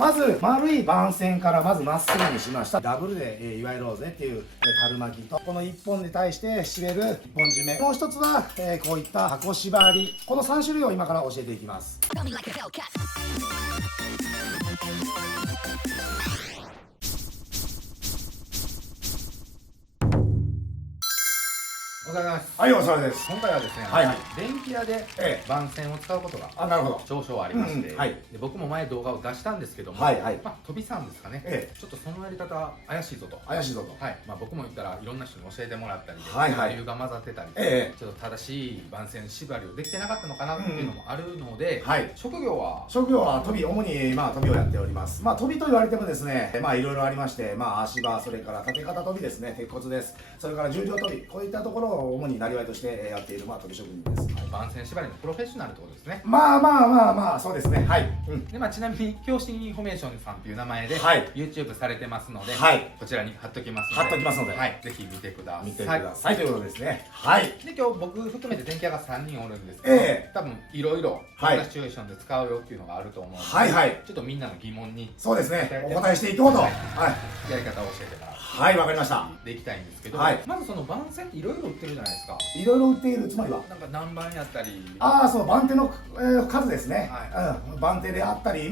まず丸い番線からまずまっすぐにしました。ダブルで祝いろうぜっていう樽巻きと、この1本に対して締める一本締め、もう一つはこういった箱縛り、この3種類を今から教えていきます。お疲れ様です。はい、お疲れです。今回はですね、はいはい、電気屋で番線を使うことがなるほど、少々ありまして、はい、で僕も前動画を出したんですけども、はいはい、飛びさんですかね、ちょっとそのやり方怪しいぞと、怪しいぞと、はい、僕も言ったらいろんな人に教えてもらったりで、はいはい、理由が混ざってたりで、ちょっと正しい番線縛りをできてなかったのかなっていうのもあるので、はい、職業は飛び、主に飛びをやっております。飛びと言われてもですね、いろいろありまして、足場、それから縦型飛びですね、鉄骨です。それから重量飛び、こういったところを主になりわいとしてやっている飛び職人です。番線縛りのプロフェッショナルってことですね。そうですね。はい。でちなみに共振インフォメーションさんという名前で、YouTube されてますので、こちらに貼っときますので、ぜひ見てください。ということですね。はい。で今日僕含めて電気屋が3人おるんですけど、多分いろいろこんなシチュエーションで使うよっていうのがあると思うので、ちょっとみんなの疑問にそうですね、お答えしていこうと、やり方を教えてもらう。はい、わかりました。でいきたいんですけど、まずその番線っていろいろ売ってるじゃないですか。いろいろ売っている、つまりはなんか何番やったり、そう、番手の数ですね。番手であったり、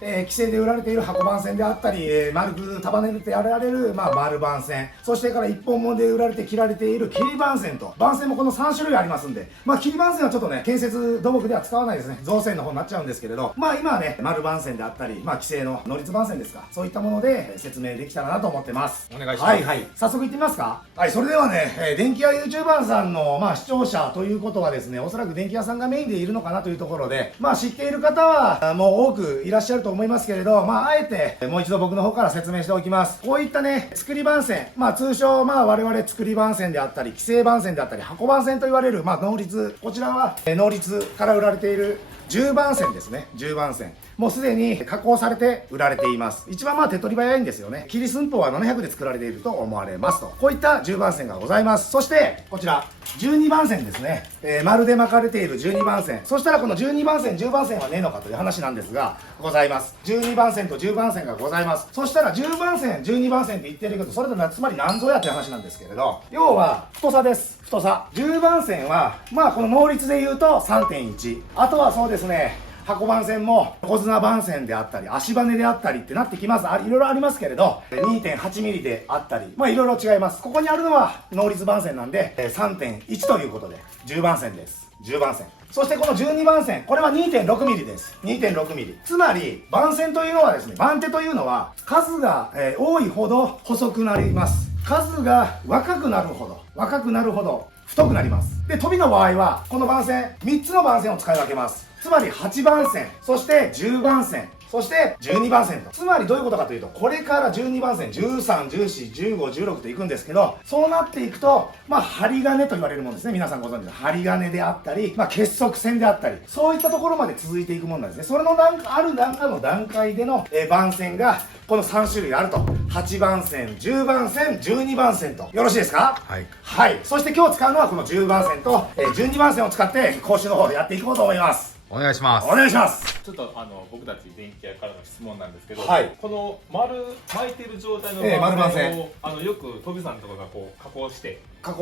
規制で売られている箱番線であったり、丸く束ねてやられる丸番線、そしてから一本物で売られて切られている切り番線と、番線もこの3種類ありますんで、切り番線はちょっとね、建設土木では使わないですね、造船の方になっちゃうんですけれど、今はね、丸番線であったり、規制の乗率番線ですか、そういったもので説明できたらなと思ってます。お願いします。早速いってみますか。それではね、電気屋 YouTuber さんの視聴者ということはですね、おそらく電気屋さんがメインでいるのかなというところで、知っている方はもう多くいらっしゃると思いますけれど、あえてもう一度僕の方から説明しておきます。こういったね、作り番線、通称我々作り番線であったり、規制番線であったり、箱番線と言われる能率、こちらは能率から売られている10番線ですね。10番線。もうすでに加工されて売られています。一番手っ取り早いんですよね。切り寸法は700で作られていると思われますと。こういった10番線がございます。そして、こちら、12番線ですね。丸で巻かれている12番線。そしたらこの12番線、10番線はねえのかという話なんですが、ございます。12番線と10番線がございます。そしたら10番線、12番線って言ってるけど、それとつまり何ぞやという話なんですけれど、要は太さです。太さ。10番線は、この能率で言うと 3.1。あとはそうですね、箱番線も横綱番線であったり足バネであったりってなってきます。いろいろありますけれど 2.8 ミリであったりいろいろ違います。ここにあるのは能率番線なんで 3.1 ということで10番線です。10番線。そしてこの12番線、これは 2.6 ミリです。2.6 ミリ。つまり番線というのはですね、番手というのは数が多いほど細くなります。数が若くなるほど太くなります。で、飛びの場合はこの番線3つの番線を使い分けます。つまり8番線、そして10番線、そして12番線と。つまりどういうことかというと、これから12番線、13、14、15、16といくんですけど、そうなっていくと、針金と言われるものですね。皆さんご存知の針金であったり、結束線であったり、そういったところまで続いていくものなんですね。それのある段階での番線が、この3種類あると。8番線、10番線、12番線と。よろしいですか？はい。そして今日使うのはこの10番線と12番線を使って講習の方でやっていこうと思います。お願いします。お願いします。ちょっと僕たち電気屋からの質問なんですけど、はい、この丸巻いてる状態の丸番線をよく飛びさんとかがこう加工してベ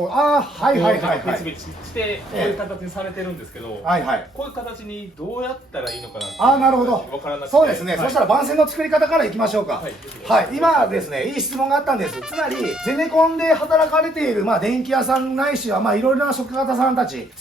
チベチしてこういう形にされてるんですけど、こういう形にどうやったらいいのかなってなるほど。分からなくて。そうですね。そしたら番線の作り方からいきましょうか。今ですね、いい質問があったんです。つまりゼネコンで働かれている電気屋さんないしはいろいろな職方さんたち、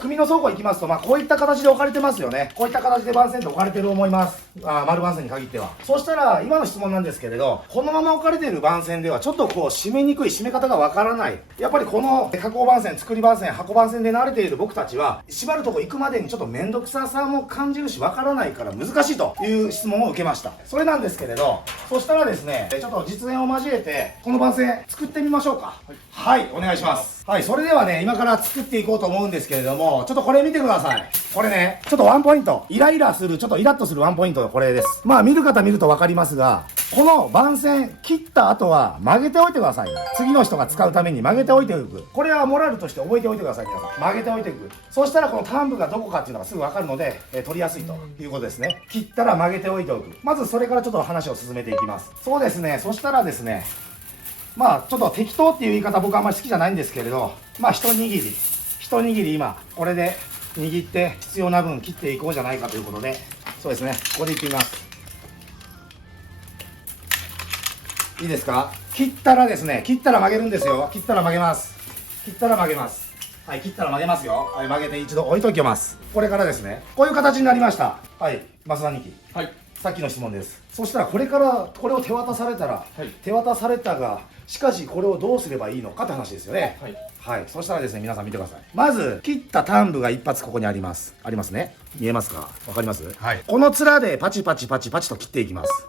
組の倉庫行きますとこういった形で置かれてますよね。こういった形で番線って置かれてると思います。丸番線に限っては。そしたら今の質問なんですけれど、このまま置かれている番線ではちょっと締めにくい、締め方がわからない。やっぱりこの加工番線、作り番線、箱番線で慣れている僕たちは縛るとこ行くまでにちょっと面倒くささも感じるしわからないから難しいという質問を受けました。それなんですけれど、そしたらですね、ちょっと実演を交えてこの番線作ってみましょうか。はい、お願いします。それではね、今から作っていこうと思うんですけれども、ちょっとこれ見てください。これね、ちょっとワンポイント、イラッとするワンポイントがこれです。見る方見ると分かりますが、この番線切った後は曲げておいてくださいね。次の人が使うために曲げておいておく。これはモラルとして覚えておいてください、皆さん。曲げておいておく。そしたらこの端部がどこかっていうのがすぐ分かるので、取りやすいということですね。切ったら曲げておいておく。まずそれからちょっと話を進めていきます。そうですね。そしたらですね、まあちょっと適当っていう言い方僕あんまり好きじゃないんですけれど、まあ一握り今これで握って必要な分切っていこうじゃないかということで、そうですね、ここでいってみます。いいですか？切ったらですね、切ったら曲げるんですよ。切ったら曲げます。切ったら曲げます。はい、切ったら曲げますよ。はい、曲げて一度置いときます。これからですね、こういう形になりました。はい、増田2期。はい。さっきの質問です。そしたらこれからこれを手渡されたら、はい、手渡されたが、しかしこれをどうすればいいのかって話ですよね。はい。はい、そしたらですね、皆さん見てください。まず切った端部が一発ここにあります。ありますね。見えますか？わかります？はい。この面でパチパチパチパチと切っていきます。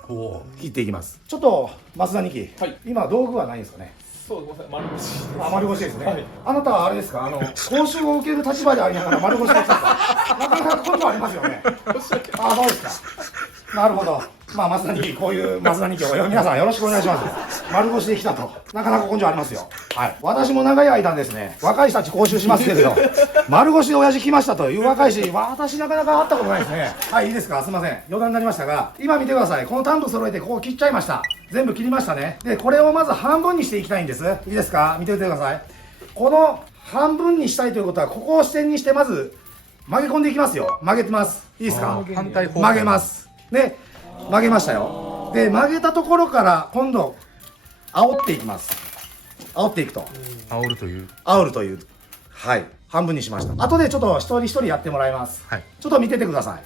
切っていきます。ちょっと増田2期、はい、今道具はないんですかね？そう、ごめんなさい、丸腰です。あ、丸腰ですね。はい、あなたはあれですか、講習を受ける立場でありながら丸腰で来たなかなかことありますよね。あ、そうですか。なるほど。まあ、増田2期、こういう増田2期を皆さんよろしくお願いします。丸腰で来たと。なかなか根性ありますよ。はい。私も長い間ですね、若い人たち講習しますけれど、丸腰で親父来ましたという若い人、私なかなか会ったことないですね。はい、いいですか、すいません。余談になりましたが、今見てください。この端部揃えてここ切っちゃいました。全部切りましたね。で、これをまず半分にしていきたいんです。いいですか？見ておいてください。この半分にしたいということは、ここを支点にしてまず曲げ込んでいきますよ。曲げてます。いいですか？反対方向。曲げます。ね、曲げましたよ。で、曲げたところから今度煽っていきます。煽っていくと。煽るという。煽るという。はい。半分にしました。後でちょっと一人一人やってもらいます。はい。ちょっと見ててくださ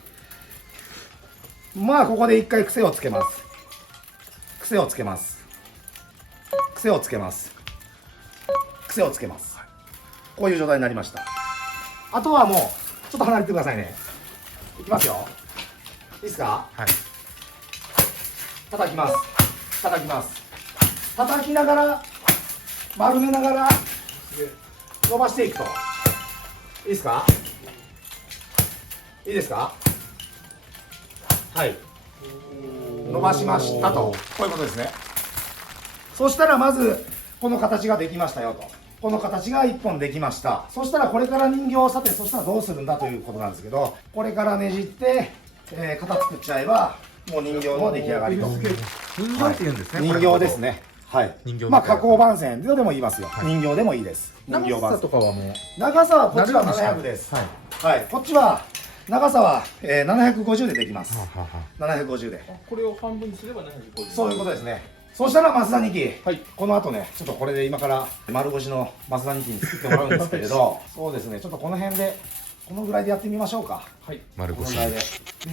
い。まあここで一回癖をつけます。癖をつけます。癖をつけます。癖をつけます。こういう状態になりました。あとはもうちょっと離れてくださいね。いきますよ。いいですか？はい。叩きます。叩きます。叩きながら丸めながら伸ばしていくと。いいですか？いいですか？はい。伸ばしましたと。こういうことですね。そしたらまずこの形ができましたよと。この形が1本できました。そしたらこれから人形をさて、そしたらどうするんだということなんですけど、これからねじって、型作っちゃえばもう人形の出来上がりと。人形って言うんですね。人形ですね。はい。まあ加工番線でも言いますよ。人形でもいいです。人形番線。長さとかはもう。長さはこっちは700です。はい。こっちは長さは750でできます。750で。これを半分にすれば750。そういうことですね。そしたら増田2期、はい、この後ね、ちょっとこれで今から丸腰の増田2期に作ってもらうんですけれど、そうですね、ちょっとこの辺で、このぐらいでやってみましょうか。はい、丸腰。このぐらいで。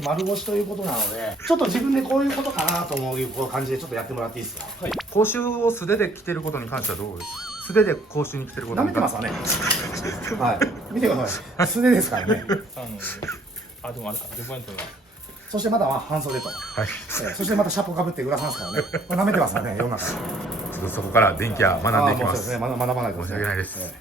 丸腰ということなので、ちょっと自分でこういうことかなと思う感じでちょっとやってもらっていいですか。はい。講習を素手で着てることに関してはどうですか。素手で講習に来てることに関しては。舐めてますかね。はい。見てください。素手ですからね。でもあれか、デポイントが。そしてまたは半袖と、はい、そしてまたシャップかぶって裏さんすからね、これ舐めてますからね、世の中で。そこから電気屋学んでいきます。そうですね、学ばないと、申し訳ないです。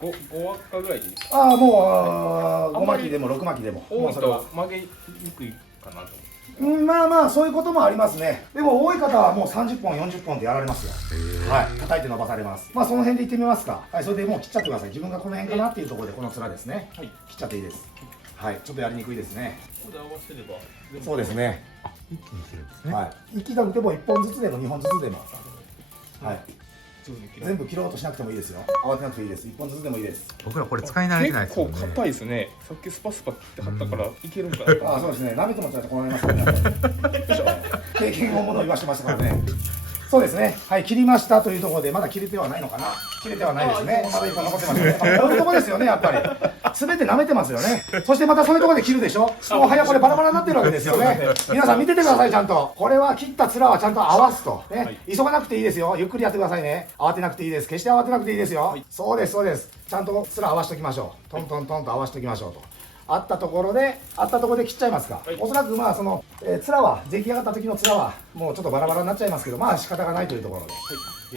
5輪っかぐらいでいいですか。ああ、もう5巻きでも6巻きでも。多いと曲げにくいかなと。まあまあそういうこともありますね。でも多い方はもう30本40本でやられますよ。はい、叩いて伸ばされます。まあその辺でいってみますか。はい、それでもう切っちゃってください。自分がこの辺かなっていうところでこの面ですね。はい、切っちゃっていいです。はい、ちょっとやりにくいですね。ここで合わせれば。そうですね。一気に切るんですね。はい。一気にでも1本ずつでも2本ずつでも。はい。全部切ろうとしなくてもいいですよ。慌てなくていいです。1本ずつでもいいです。僕らこれ使い慣れてないですよね。結構硬いですね。さっきスパスパ切ってはったからいけるんかな。あ、そうですね。舐めてもちょっとこうなりますからね。経験をものを言わしてましたからね。そうですね。はい、切りましたというところでまだ切れてはないのかな。切れてはないですね。まだ1本残ってますね。こういうところですよね、やっぱり。すべて舐めてますよね。そしてまたそういうところで切るでしょ。もう早これバラバラになってるわけですよね。皆さん見ててください、ちゃんと。これは切った面はちゃんと合わすと。ね。急がなくていいですよ。ゆっくりやってくださいね。慌てなくていいです。決して慌てなくていいですよ。そうです、そうです。ちゃんと面合わせておきましょう。トントントンと合わせておきましょうと。あったところで切っちゃいますか。おそらくまあその、面は出来上がった時の面はもうちょっとバラバラになっちゃいますけど、まあ仕方がないというところで、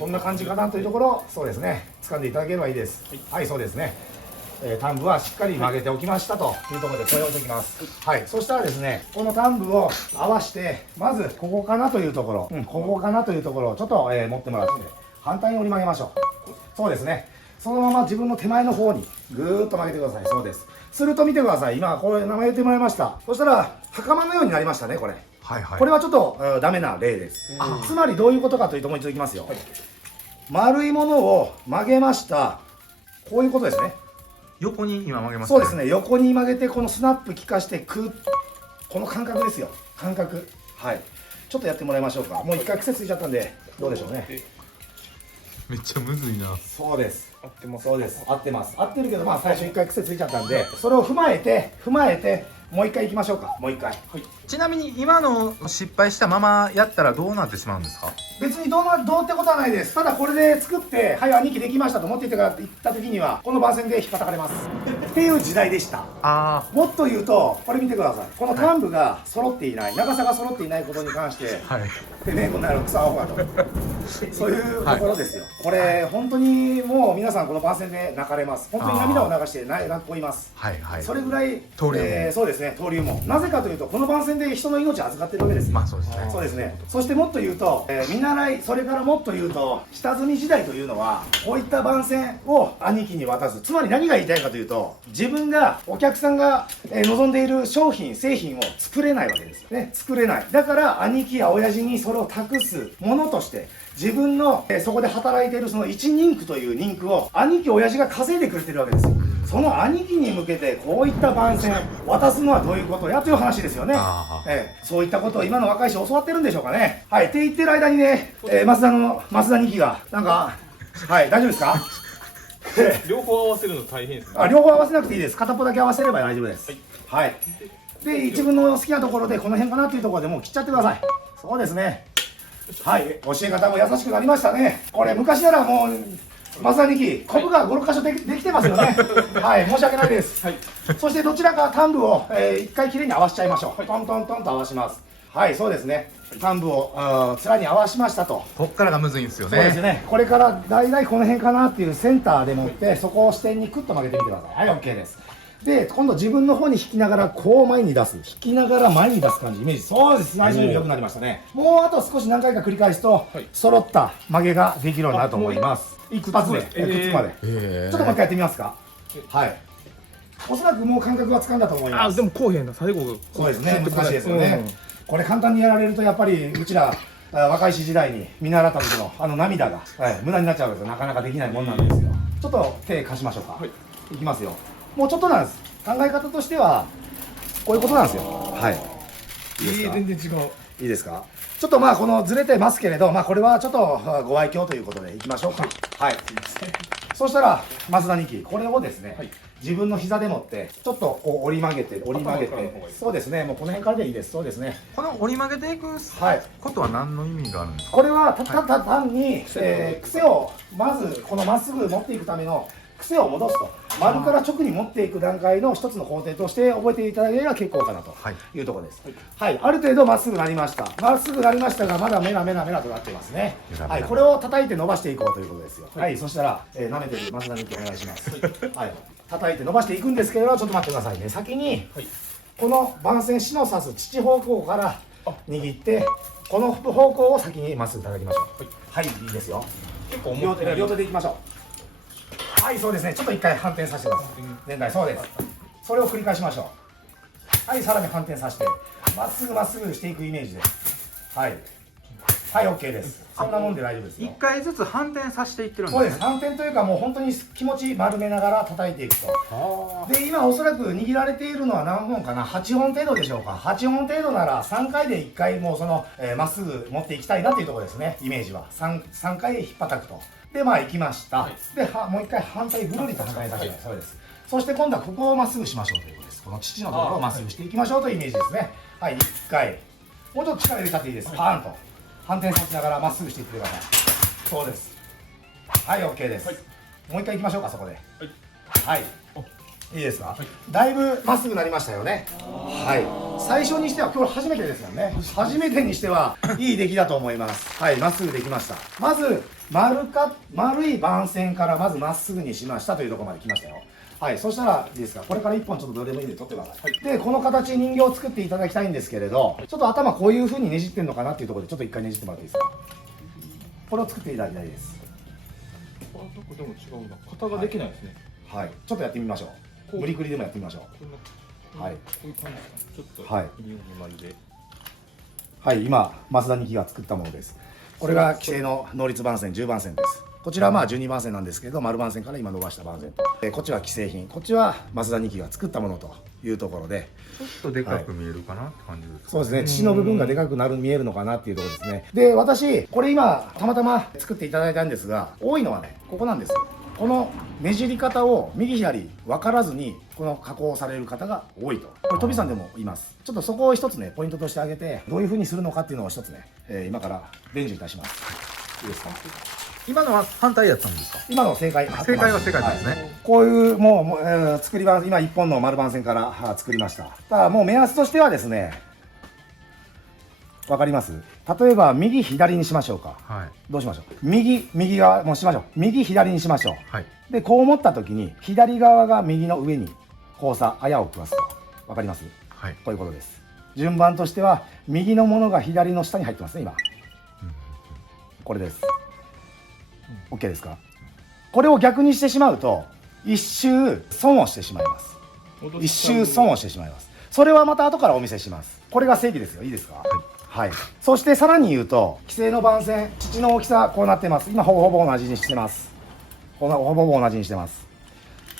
こんな感じかなというところ、そうですね、掴んでいただければいいです。はい、そうですね。端部はしっかり曲げておきましたというところでこれを置いておきます。はい、そしたらですね、この端部を合わして、まずここかなというところ、ここかなというところをちょっと、持ってもらって、反対に折り曲げましょう。そうですね。そのまま自分の手前の方にぐーっと曲げてください。そうです。すると見てください。今これ名前言ってもらいました。そしたら袴のようになりましたね、これ。はいはい。これはちょっとダメな例です。つまりどういうことかというともう一度いきますよ。丸いものを曲げました。こういうことですね。横に今曲げました。そうですね。横に曲げてこのスナップ効かしてこの感覚ですよ。感覚。はい。ちょっとやってもらいましょうか。もう一回癖ついちゃったんでどうでしょうね。めっちゃむずいな。そうです。合ってます。そうです。合ってます。合ってるけど最初一回癖ついちゃったんで、それを踏まえてもう一回いきましょうか。もう一回。はい。ちなみに今の失敗したままやったらどうなってしまうんですか？別にどうってことはないです。ただこれで作ってはい兄貴できましたと持っていってから行った時にはこの番線で引っ叩かれますっていう時代でした。もっと言うとこれ見てください。この端部が揃っていない、長さが揃っていないことに関して、てめえこんなのクソアホかとそういうところですよ。これ本当にもう皆さんこの番線で泣かれます。本当に涙を流して泣こいます。それぐらいそうですね、登竜門。なぜかというとこの番線で人の命を預かってるわけです。そうですね。そうですね。そしてもっと言うと、見習い、それからもっと言うと下積み時代というのはこういった番線を兄貴に渡す。つまり何が言いたいかというと、自分がお客さんが望んでいる商品製品を作れないわけですよね。作れない。だから兄貴や親父にそれを託すものとして自分のそこで働いているその一人区という人区を兄貴親父が稼いでくれてるわけですよ。その兄貴に向けてこういった番線渡すのはどういうことやという話ですよね。そういったことを今の若い人教わってるんでしょうかね。はい。って言ってる間にね、増田2期がなんかはい、大丈夫ですか？両方合わせるの大変ですね。両方合わせなくていいです。片っぽだけ合わせれば大丈夫です。はい。で一分の好きなところでこの辺かなっていうところでもう切っちゃってください。そうですね。はい、教え方も優しくなりましたね。これ昔ならもう増田2期コブが5、6箇所できてますよね。はい、申し訳ないです。そしてどちらか端部を一回きれいに合わせちゃいましょう。トントントンと合わします。はい、そうですね。端部を面に合わしましたと。こっからがむずいんですよね。そうですね。これから大体この辺かなっていうセンターでもってそこを視点にクッと曲げてみてください。はい、OK です。で今度自分の方に引きながらこう前に出す、引きながら前に出す感じ、イメージ。そうです。最初より良くなりましたね。もうあと少し何回か繰り返すと揃った曲げができるようになると思います。一発でいくつまでちょっともう一回やってみますか。はい。おそらくもう感覚はつかんだと思います。でもこうへんな最後が。そうですね。難しいですよね。これ簡単にやられるとやっぱりうちら若いし時代に見習った時の涙が無駄になっちゃうわけですよ。なかなかできないもんなんですよ。ちょっと手貸しましょうか。いきますよ。もうちょっとなんです。考え方としてはこういうことなんですよ。はい。いいですか？全然違う。いいですか？ちょっとこのずれてますけれど、これはちょっとご愛嬌ということでいきましょうか。はい。そしたら増田2期これをですね、自分の膝でもってちょっとこう折り曲げてそうですね。もうこの辺からでいいです。そうですね。この折り曲げていくことは何の意味があるんですか？これはただ単に癖をまずこのまっすぐ持っていくための癖を戻すと、丸から直に持っていく段階の一つの工程として覚えていただければ結構かなというところです。はい、ある程度まっすぐなりました。まっすぐなりましたがまだメラメラメラとなっていますね。はい、これを叩いて伸ばしていこうということですよ。はい、そしたら舐めてる増田2期お願いします。はい、叩いて伸ばしていくんですけれど、ちょっと待ってくださいね。先にこの番線指の指す父方向から握ってこの方向を先にまっすぐ叩きましょう。はい、いいですよ。結構両手でいきましょう。はい、そうですね。ちょっと一回反転させてください。全体そうです。それを繰り返しましょう。はい、さらに反転させてまっすぐしていくイメージです。はい、はい、OK です。そんなもんで大丈夫ですよ。1回ずつ反転させていってるんですそうです。反転というかもう本当に気持ち丸めながら叩いていくと。で今おそらく握られているのは何本かな、8本程度でしょうか。8本程度なら3回で1回もうそのまっすぐ持っていきたいなというところですね。イメージは 3回引っ叩くと。で行きました。でもう一回反対ぐるりと反対させて、そうです。そして今度はここをまっすぐしましょうということです。この父のところをまっすぐしていきましょうというイメージですね。はい、1回もうちょっと力入れちゃっていいです。パーンと反転させながらまっすぐしていってください。そうです。はい、 OK です。もう一回いきましょうか。そこではい、いいですか？だいぶまっすぐなりましたよね。はい、最初にしては今日初めてですよね。初めてにしてはいい出来だと思います。はい、まっすぐできました。まず丸い番線からまずまっすぐにしましたというところまで来ましたよ。はい、そしたらいいですか、これから1本ちょっとどれでもいいんで取ってください。で、この形人形を作っていただきたいんですけれど、ちょっと頭こういう風にねじってんのかなっていうところでちょっと一回ねじってもらっていいですか。これを作っていただきたいです。どこでも違うな、型ができないですね。はい、ちょっとやってみましょう。無理くりでもやってみましょう。はい、こういう感じですか。ちょっとはい、2枚で。はい、今増田2機が作ったものです。これが既成の能率番線10番線です。こちらはまあ12番線なんですけど、丸番線から今伸ばした番線と、こっちは既製品、こっちは増田2機が作ったものというところで、ちょっとでかく見えるかなって感じですか。そうですね、父の部分がでかく見えるのかなっていうところですね。で、私これ今たまたま作っていただいたんですが、多いのはねここなんですよ。このねじり方を右左分からずにこの加工される方が多いと。これ飛びさんでもいます。ちょっとそこを一つねポイントとしてあげて、どういう風にするのかっていうのを一つね、今から伝授いたします。いいですか。今のは反対やったんですか。今の正解は正解ですね、はい、こういうもう、作り番今1本の丸番線から作りました。ただもう目安としてはですね、わかります。例えば右左にしましょうか。はい、どうしましょう。右側もうしましょう。右左にしましょう。はい、でこう思った時に左側が右の上に交差あやを食わすと。わかります。はい、こういうことです。順番としては右のものが左の下に入ってますね今。これです。OK ですか。これを逆にしてしまうと一周損をしてしまいます。一周損をしてしまいます。それはまた後からお見せします。これが正義ですよ。いいですか。はい、そしてさらに言うと既成の番線、父の大きさこうなってます。今ほぼ同じにしてます。ほぼ同じにしてます。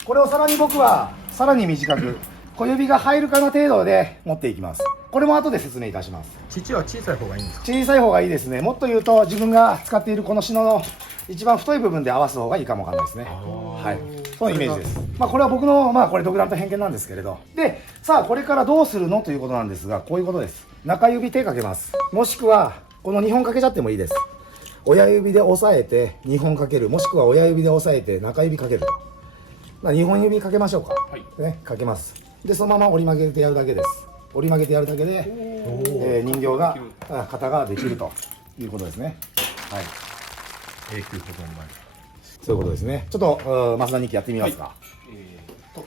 これをさらに僕はさらに短く小指が入るかの程度で持っていきます。これも後で説明いたします。父は小さい方がいいんですか。小さい方がいいですね。もっと言うと自分が使っているこの篠の一番太い部分で合わす方がいいかもわかんないですね。はい、そのイメージです。まあこれは僕のこれ独断と偏見なんですけれど、でさあこれからどうするのということなんですが、こういうことです。中指手かけます。もしくはこの2本かけちゃってもいいです。親指で押さえて2本かける、もしくは親指で押さえて中指かけると。2本指かけましょうか。はい、ね、かけます。でそのまま折り曲げてやるだけです。折り曲げてやるだけで、人形が型ができるということですね。はい。永久保存前。そういうことですね。ちょっと増田2機やってみますか。はい、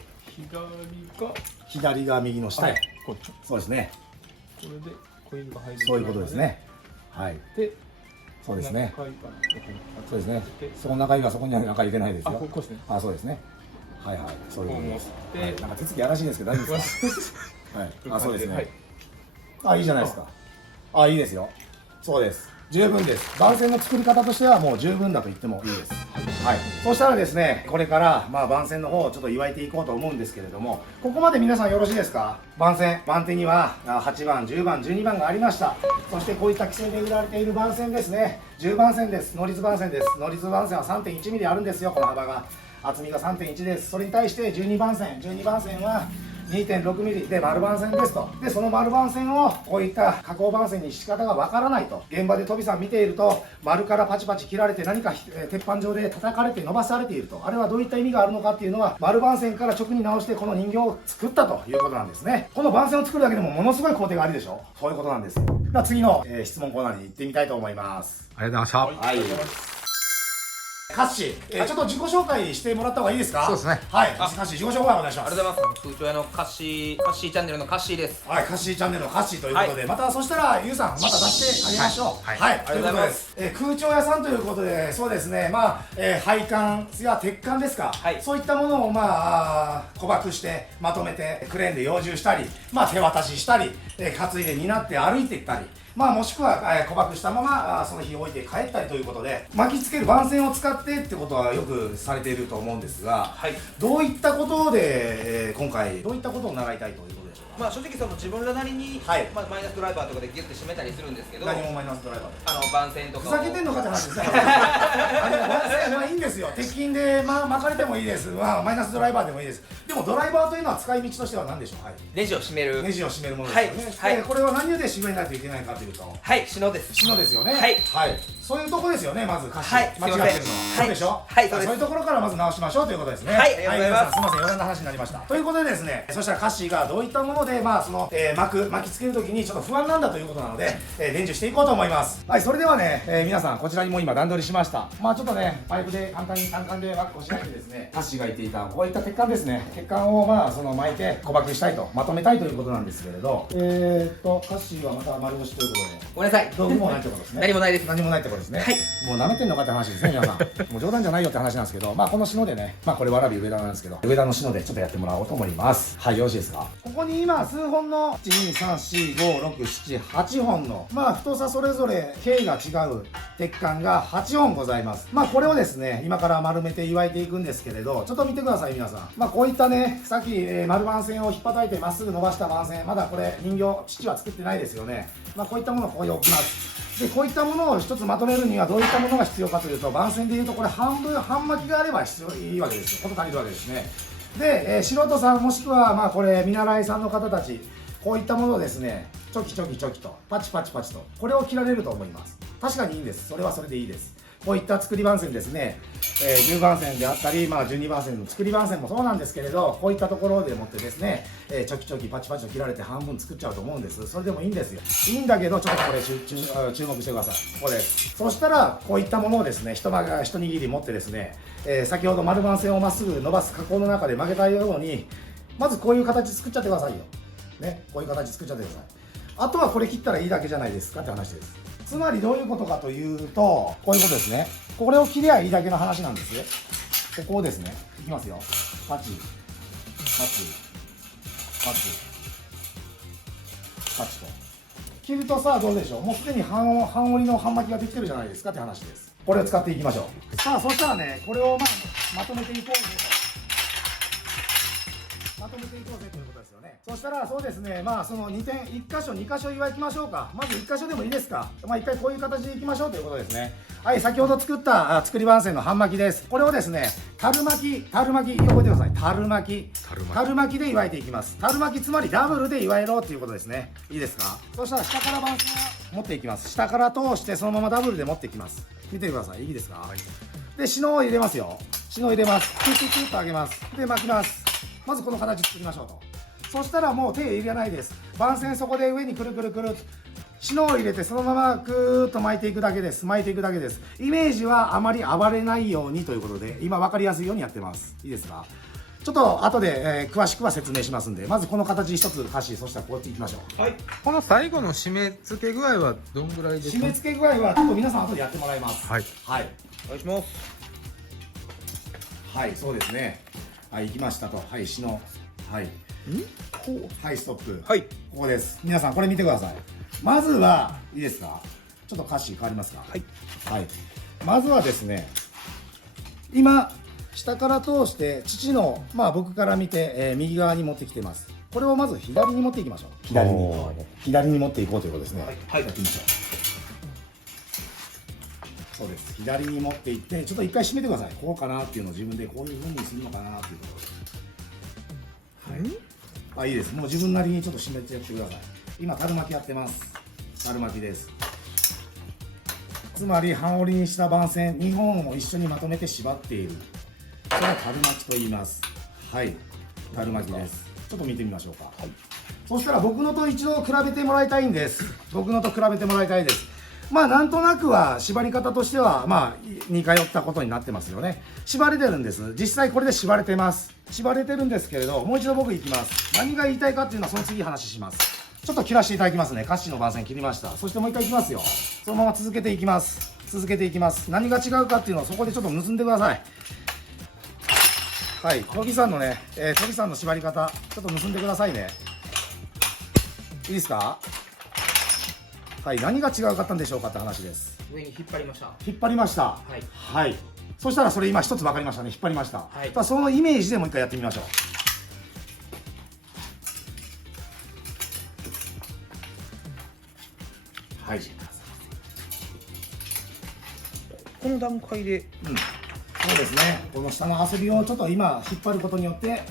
左が右の下へ。はい、そうですね。これで小指が入る。そういうことですね。はい。で、そうですね。そうですね。その中指はそこには中入れないですよ。ここですね。あ、そうですね。はいはい。そういうことです。はい、なんか手つきやらしいですけど大丈夫ですか。はい。あ、そうですね。はい、あ、いいじゃないですか。あ、いいですよ。そうです。十分です。番線の作り方としてはもう十分だと言ってもいいです。はい。そしたらですね、これから番線の方をちょっと祝いていこうと思うんですけれども、ここまで皆さんよろしいですか。番線、番手には8番、10番、12番がありました。そしてこういった規制で売られている番線ですね。10番線です。能率番線です。能率番線は 3.1 ミリあるんですよ。この幅が。厚みが 3.1 です。それに対して12番線は2.6 ミリで丸番線ですと。でその丸番線をこういった加工番線に仕方がわからないと。現場で飛びさん見ていると丸からパチパチ切られて何か鉄板上で叩かれて伸ばされていると。あれはどういった意味があるのかっていうのは、丸番線から直に直してこの人形を作ったということなんですね。この番線を作るだけでもものすごい工程があるでしょ。そういうことなんです。では次の、質問コーナーに行ってみたいと思います。ありがとうございました。はい。カッシー、ちょっと自己紹介してもらった方がいいですか。そうですね。はい、カッシー自己紹介お願いします。ありがとうございます。空調屋のカッシーチャンネルのカッシーです。はい、カッシーチャンネルのカッシーということで、はい、またそしたらゆうさんまた出してあげましょう。はい、はい、ということです。空調屋さんということで、そうですね、配管や鉄管ですか、はい、そういったものを小箱してまとめてクレーンで養生したり、手渡ししたり、担いで担って歩いていったり。もしくは小箱したままその日置いて帰ったりということで、巻きつける番線を使ってってことはよくされていると思うんですが、はい、どういったことで、今回どういったことを習いたいということでしょうか。正直その自分らなりに、はい、マイナスドライバーとかでギュッて締めたりするんですけど。何もマイナスドライバーで番線とかふざけてんのかって話ですね。番線いいんですよ。鉄筋で巻かれてもいいです。マイナスドライバーでもいいです。でってもドライバーというのは使い道としては何でしょう。はい、ネジを締める。ネジを締めるものですよね。はい。これは何で締めないといけないかというと、はい、篠です。篠ですよね。はい。はい。そういうとこですよね、まず歌詞。はい。間違ってるのは。そうでしょ。はい。そういうところからまず直しましょうということですね。はい。ありがとうございます。すみません、余談な話になりました。ということでですね、そしたら歌詞がどういったもので、まあその巻きつけるときにちょっと不安なんだということなので、伝授していこうと思います。はい、それではね、皆さんこちらにも今段取りしました。まあちょっとね、パイプで簡単で輪っかをしないでですね、歌詞が言っていたこういった鉄管ですね。鉄管をまあその巻いて固爆したいと、まとめたいということなんですけれど、歌詞はまた丸腰ということで、ごめんなさい。道具もないってことですね。何もないです。何もないってことですね。はい。もう舐めてんのかって話ですね、皆さん。もう冗談じゃないよって話なんですけど、まあこの篠でね、まあこれわらび上田なんですけど、上田の篠でちょっとやってもらおうと思います。はい、よろしいですか。ここに今数本の1,2,3,4,5,6,7,8本のまあ太さそれぞれ径が違う鉄管が8本ございます。まあこれをですね、今から丸めて湯いていくんですけれど、ちょっと見てください皆さん。まあこういったね、さっき、丸番線を引っ叩いてまっすぐ伸ばした番線、まだこれ人形父は作ってないですよね。まあこういったものをここに置きます。でこういったものを一つまとめるにはどういったものが必要かというと、番線でいうとこれ半巻きがあればいいわけですよ。こと足りるわけですね。で、素人さんもしくはまあこれ見習いさんの方たち、こういったものをですね、チョキチョキチョキとパチパチパチとこれを切られると思います。確かにいいんです。それはそれでいいです。こういった作り番線ですね、10番線であったり、まあ、12番線の作り番線もそうなんですけれど、こういったところでもってですね、チョキチョキパチパチと切られて半分作っちゃうと思うんです。それでもいいんですよ。いいんだけど、ちょっとこれ注目してください。これそしたらこういったものをですね、一握り持ってですね、先ほど丸番線をまっすぐ伸ばす加工の中で曲げたように、まずこういう形作っちゃってくださいよ。ね、こういう形作っちゃってください。あとはこれ切ったらいいだけじゃないですかって話です。つまりどういうことかというと、こういうことですね。これを切りゃいいだけの話なんですよ。ここをですね、いきますよ。パチ、パチ、パチ、パチと。切るとさあどうでしょう。もうすでに半折りの半巻きができてるじゃないですかって話です。これを使っていきましょう。さあ、そしたらね、これをまとめていこうぜと。まとめていこうぜということですよね。そしたらそうですね、まあその1箇所2箇所岩いきましょうか。まず1箇所でもいいですか。まあ1回こういう形でいきましょうということですね。はい、先ほど作った作り番線の半巻きです。これをですね、樽巻き覚えてください。樽巻きで岩いていきます。樽巻きつまりダブルで岩えろということですね。いいですか。そしたら下から番線を持っていきます。下から通してそのままダブルで持っていきます。見てください。いいですか。はい、で篠を入れますよ。篠を入れます。キュッキュッキュッと上げます。で巻きます。まずこの形作りましょうと。そしたらもう手入れないです。番線そこで上にくるくるくる篠を入れてそのままくーっと巻いていくだけです。巻いていくだけです。イメージはあまり暴れないようにということで、今分かりやすいようにやってます。いいですか。ちょっと後で、詳しくは説明しますんで、まずこの形一つ箸、そしたらこっち行きましょう。はい。この最後の締め付け具合はどんぐらいで締め付け具合はちょっと皆さん後でやってもらいます。はい。はい。お願いします。はい、そうですね。はい、行きましたと。はい、篠。はい。はい、ストップ。はい。ここです。皆さんこれ見てください。まずはいいですか。ちょっと歌詞変わりますか。はい。はい。まずはですね、今下から通して父のまあ僕から見て、右側に持ってきてます。これをまず左に持っていきましょう。左に持っていこうということですね。はい。やってみましょう。そうです。左に持っていってちょっと一回締めてください。こうかなっていうのを自分でこういう風にするのかなっていうところです。はい。あ、いいです。もう自分なりにちょっと締めてやってください。今樽巻きやってます。樽巻きです。つまり半折りにした番線2本を一緒にまとめて縛っている。これは樽巻きと言います。はい。樽巻きです。ちょっと見てみましょうか。はい。そしたら僕のと一度比べてもらいたいんです。僕のと比べてもらいたいです。まあなんとなくは縛り方としてはまあ似通ったことになってますよね。縛れてるんです。実際これで縛れてます。縛れてるんですけれど、もう一度僕いきます。何が言いたいかっていうのはその次話します。ちょっと切らせていただきますね。歌詞の番線切りました。そしてもう一回いきますよ。そのまま続けていきます。続けていきます。何が違うかっていうのをそこでちょっと結んでください。はい、トギさんのね、トギさんの縛り方ちょっと結んでくださいね。いいですか。はい、何が違うかったんでしょうかって話です。上に引っ張りました。引っ張りました。はい。はい。そしたらそれ今一つ分かりましたね。引っ張りました。はい。そのイメージでもう一回やってみましょう。はい。この段階で、そうですね。この下の遊びをちょっと今引っ張ることによって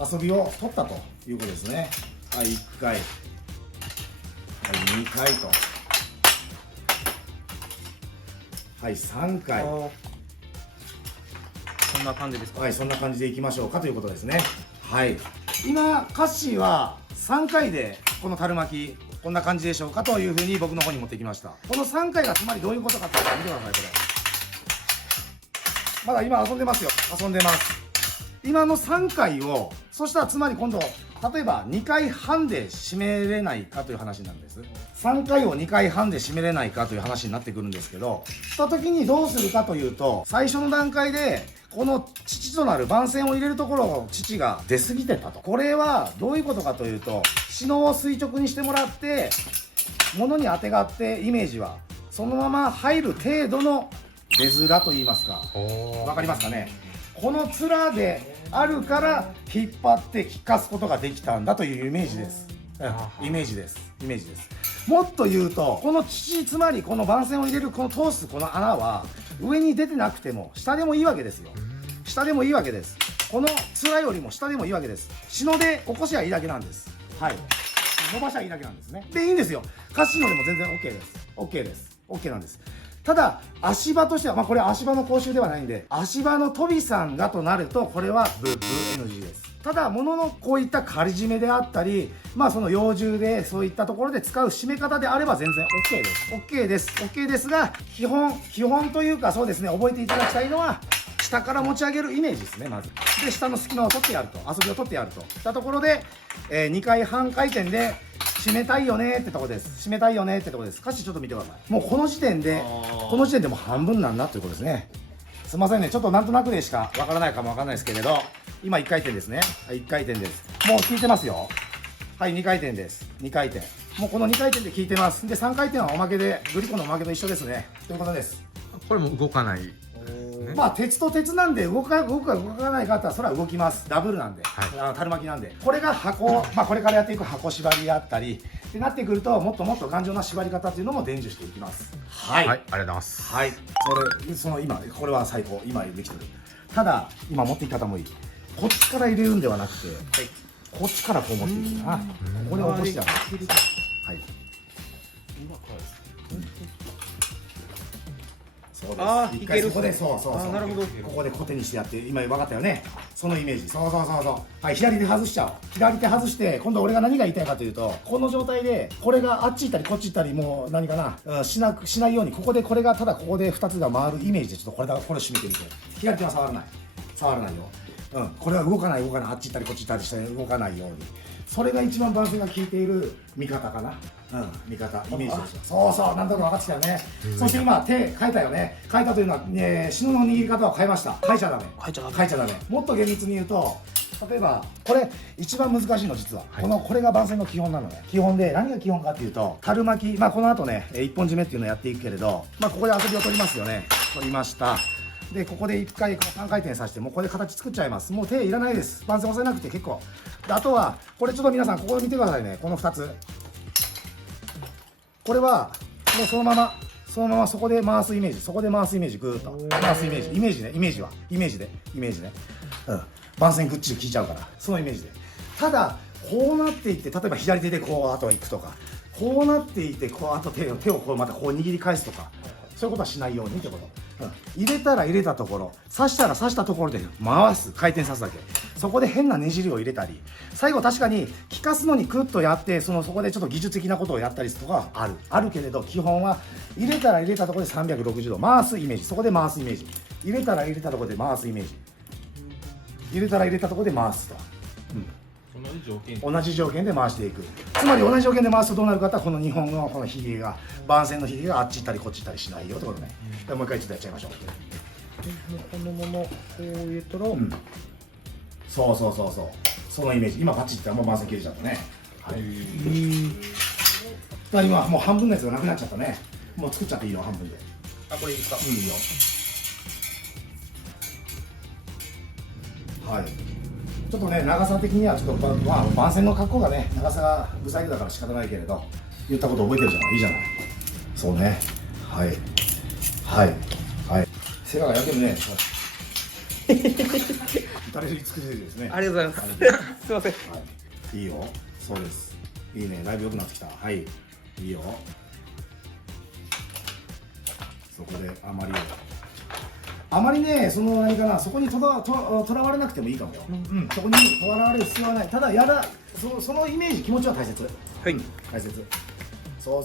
遊びを取ったということですね。はい、1回、はい、2回と、はい、3回。そんな感じですか。はい、そんな感じでいきましょうかということですね。はい、今カッシーは3回でこの樽巻きこんな感じでしょうかというふうに僕の方に持ってきました。この3回がつまりどういうことかっていうのを見てください。これまだ今遊んでますよ。遊んでます。今の3回を、そしたらつまり今度例えば2回半で締めれないかという話なんです。3回を2回半で締めれないかという話になってくるんですけど、した時にどうするかというと、最初の段階でこの乳となる番線を入れるところを乳が出過ぎてたと。これはどういうことかというと、篠を垂直にしてもらって物にあてがってイメージはそのまま入る程度の出面といいますか、わかりますかね。この面であるから引っ張って効かすことができたんだというイメージです。イメージです。イメージです。もっと言うと、この乳、つまりこの番線を入れるこの通すこの穴は上に出てなくても下でもいいわけですよ。下でもいいわけです。この面よりも下でもいいわけです。篠で起こしゃいいだけなんです。はい、伸ばしゃいいだけなんですね。でいいんですよ。カッシーノでも全然 OK です。 OK です。 OK なんです。ただ足場としては、これ足場の講習ではないんで、足場の飛びさんがとなるとこれはブー NG です。ただ物のこういった仮締めであったり、その幼獣でそういったところで使う締め方であれば全然 OK です。 OK です。 OK ですが、基本というかそうですね、覚えていただきたいのは下から持ち上げるイメージですね。まずで下の隙間を取ってやると、遊びを取ってやるといったところで、2回半回転で締めたいよねってとこです。締めたいよねってとこです。歌詞ちょっと見てください。もうこの時点でもう半分なんだということですね。すいませんね、ちょっとなんとなくでしかわからないかもわからないですけれど、今1回転ですね。はい、1回転です。もう効いてますよ。はい、2回転です。2回転、もうこの2回転で効いてます。で3回転はおまけで、グリコのおまけと一緒ですねということです。これも動かない、鉄と鉄なんで動かない方はそれは動きます。ダブルなんで、樽巻きなんで、これが箱、これからやっていく箱縛りであったりってなってくると、もっともっと頑丈な縛り方っていうのも伝授していきます。はい、ありがとうございます。はい、今これは最高、今できてる。ただ今持っていき方もいい。こっちから入れるんではなくて、こっちからこう持っていくな。ここで起こしちゃう。はい。そうです。一回そこで、そうなるほど。ここでコテにしてやって、今分かったよね。そのイメージ。そう。はい、左手外しちゃう。左手外して、今度俺が何が言いたいかというと、この状態でこれがあっち行ったりこっち行ったり、もう何かな、しないように、ここでこれがただここで2つが回るイメージで、ちょっとこれ締めてみて。左手は触らないよ。これは動かない、あっち行ったりこっち行ったりして動かないように。それが一番番線が効いている見方かな。見方、イメージですよ。そう、なんとなく分かってきたよね。そして今手変えたよね。変えたというのは、篠の握り方を変えました。変えちゃダメ。もっと厳密に言うと、例えばこれ一番難しいの、実はこれが番線の基本なのね。基本で、何が基本かっていうと、樽巻き、この後ね一本締めっていうのをやっていくけれど、ここで遊びを取りますよね。取りました。でここで1回3回転させて、もうこれで形作っちゃいます。もう手いらないです。番線押さえなくて結構で、あとはこれちょっと皆さんここ見てくださいね。この2つ、これはもうそのままそこで回すイメージ、ぐーっと回すイメージ、イメージね。番線ぐっちり効いちゃうから、そのイメージで。ただこうなっていって、例えば左手でこうあとは行くとか、こうなっていて、こうあと手をこうまたこう握り返すとか、そういうことはしないようにってこと。入れたら入れたところ、刺したら刺したところで回す、回転さすだけ。そこで変なねじりを入れたり、最後確かに効かすのにクッとやって、そこでちょっと技術的なことをやったりするとかはあるけれど、基本は入れたら入れたところで360度回すイメージ。そこで回すイメージ。入れたら入れたところで回すイメージ。入れたら入れたところで回すと。同じ条件で回していく。つまり同じ条件で回すとどうなるかって、この2本のこのひげが、番線のひげがあっち行ったりこっち行ったりしないよってことね。もう一回ちょっとやっちゃいましょう。このままこう入れたら、そうそのイメージ。今パッチってもう番線切れちゃったね。はい。今もう半分のやつがなくなっちゃったね。もう作っちゃっていいよ、半分で。これいいですか？いいよ。はい。ちょっとね、長さ的にはちょっと、番線の格好がね、長さが不細工だから仕方ないけれど、言ったこと覚えてるじゃない、いいじゃない。そうね。はい。背が焼けるね。至れり尽くせりですね。ありがとうございます。すいません。はい、いいよ。そうです。いいね。だいぶ良くなってきた。はい。いいよ。そこであまりね、その何かな、そこにとらわれなくてもいいかもよ。そこにとらわれる必要はない。ただそのイメージ、気持ちは大切。はい。大切。そう。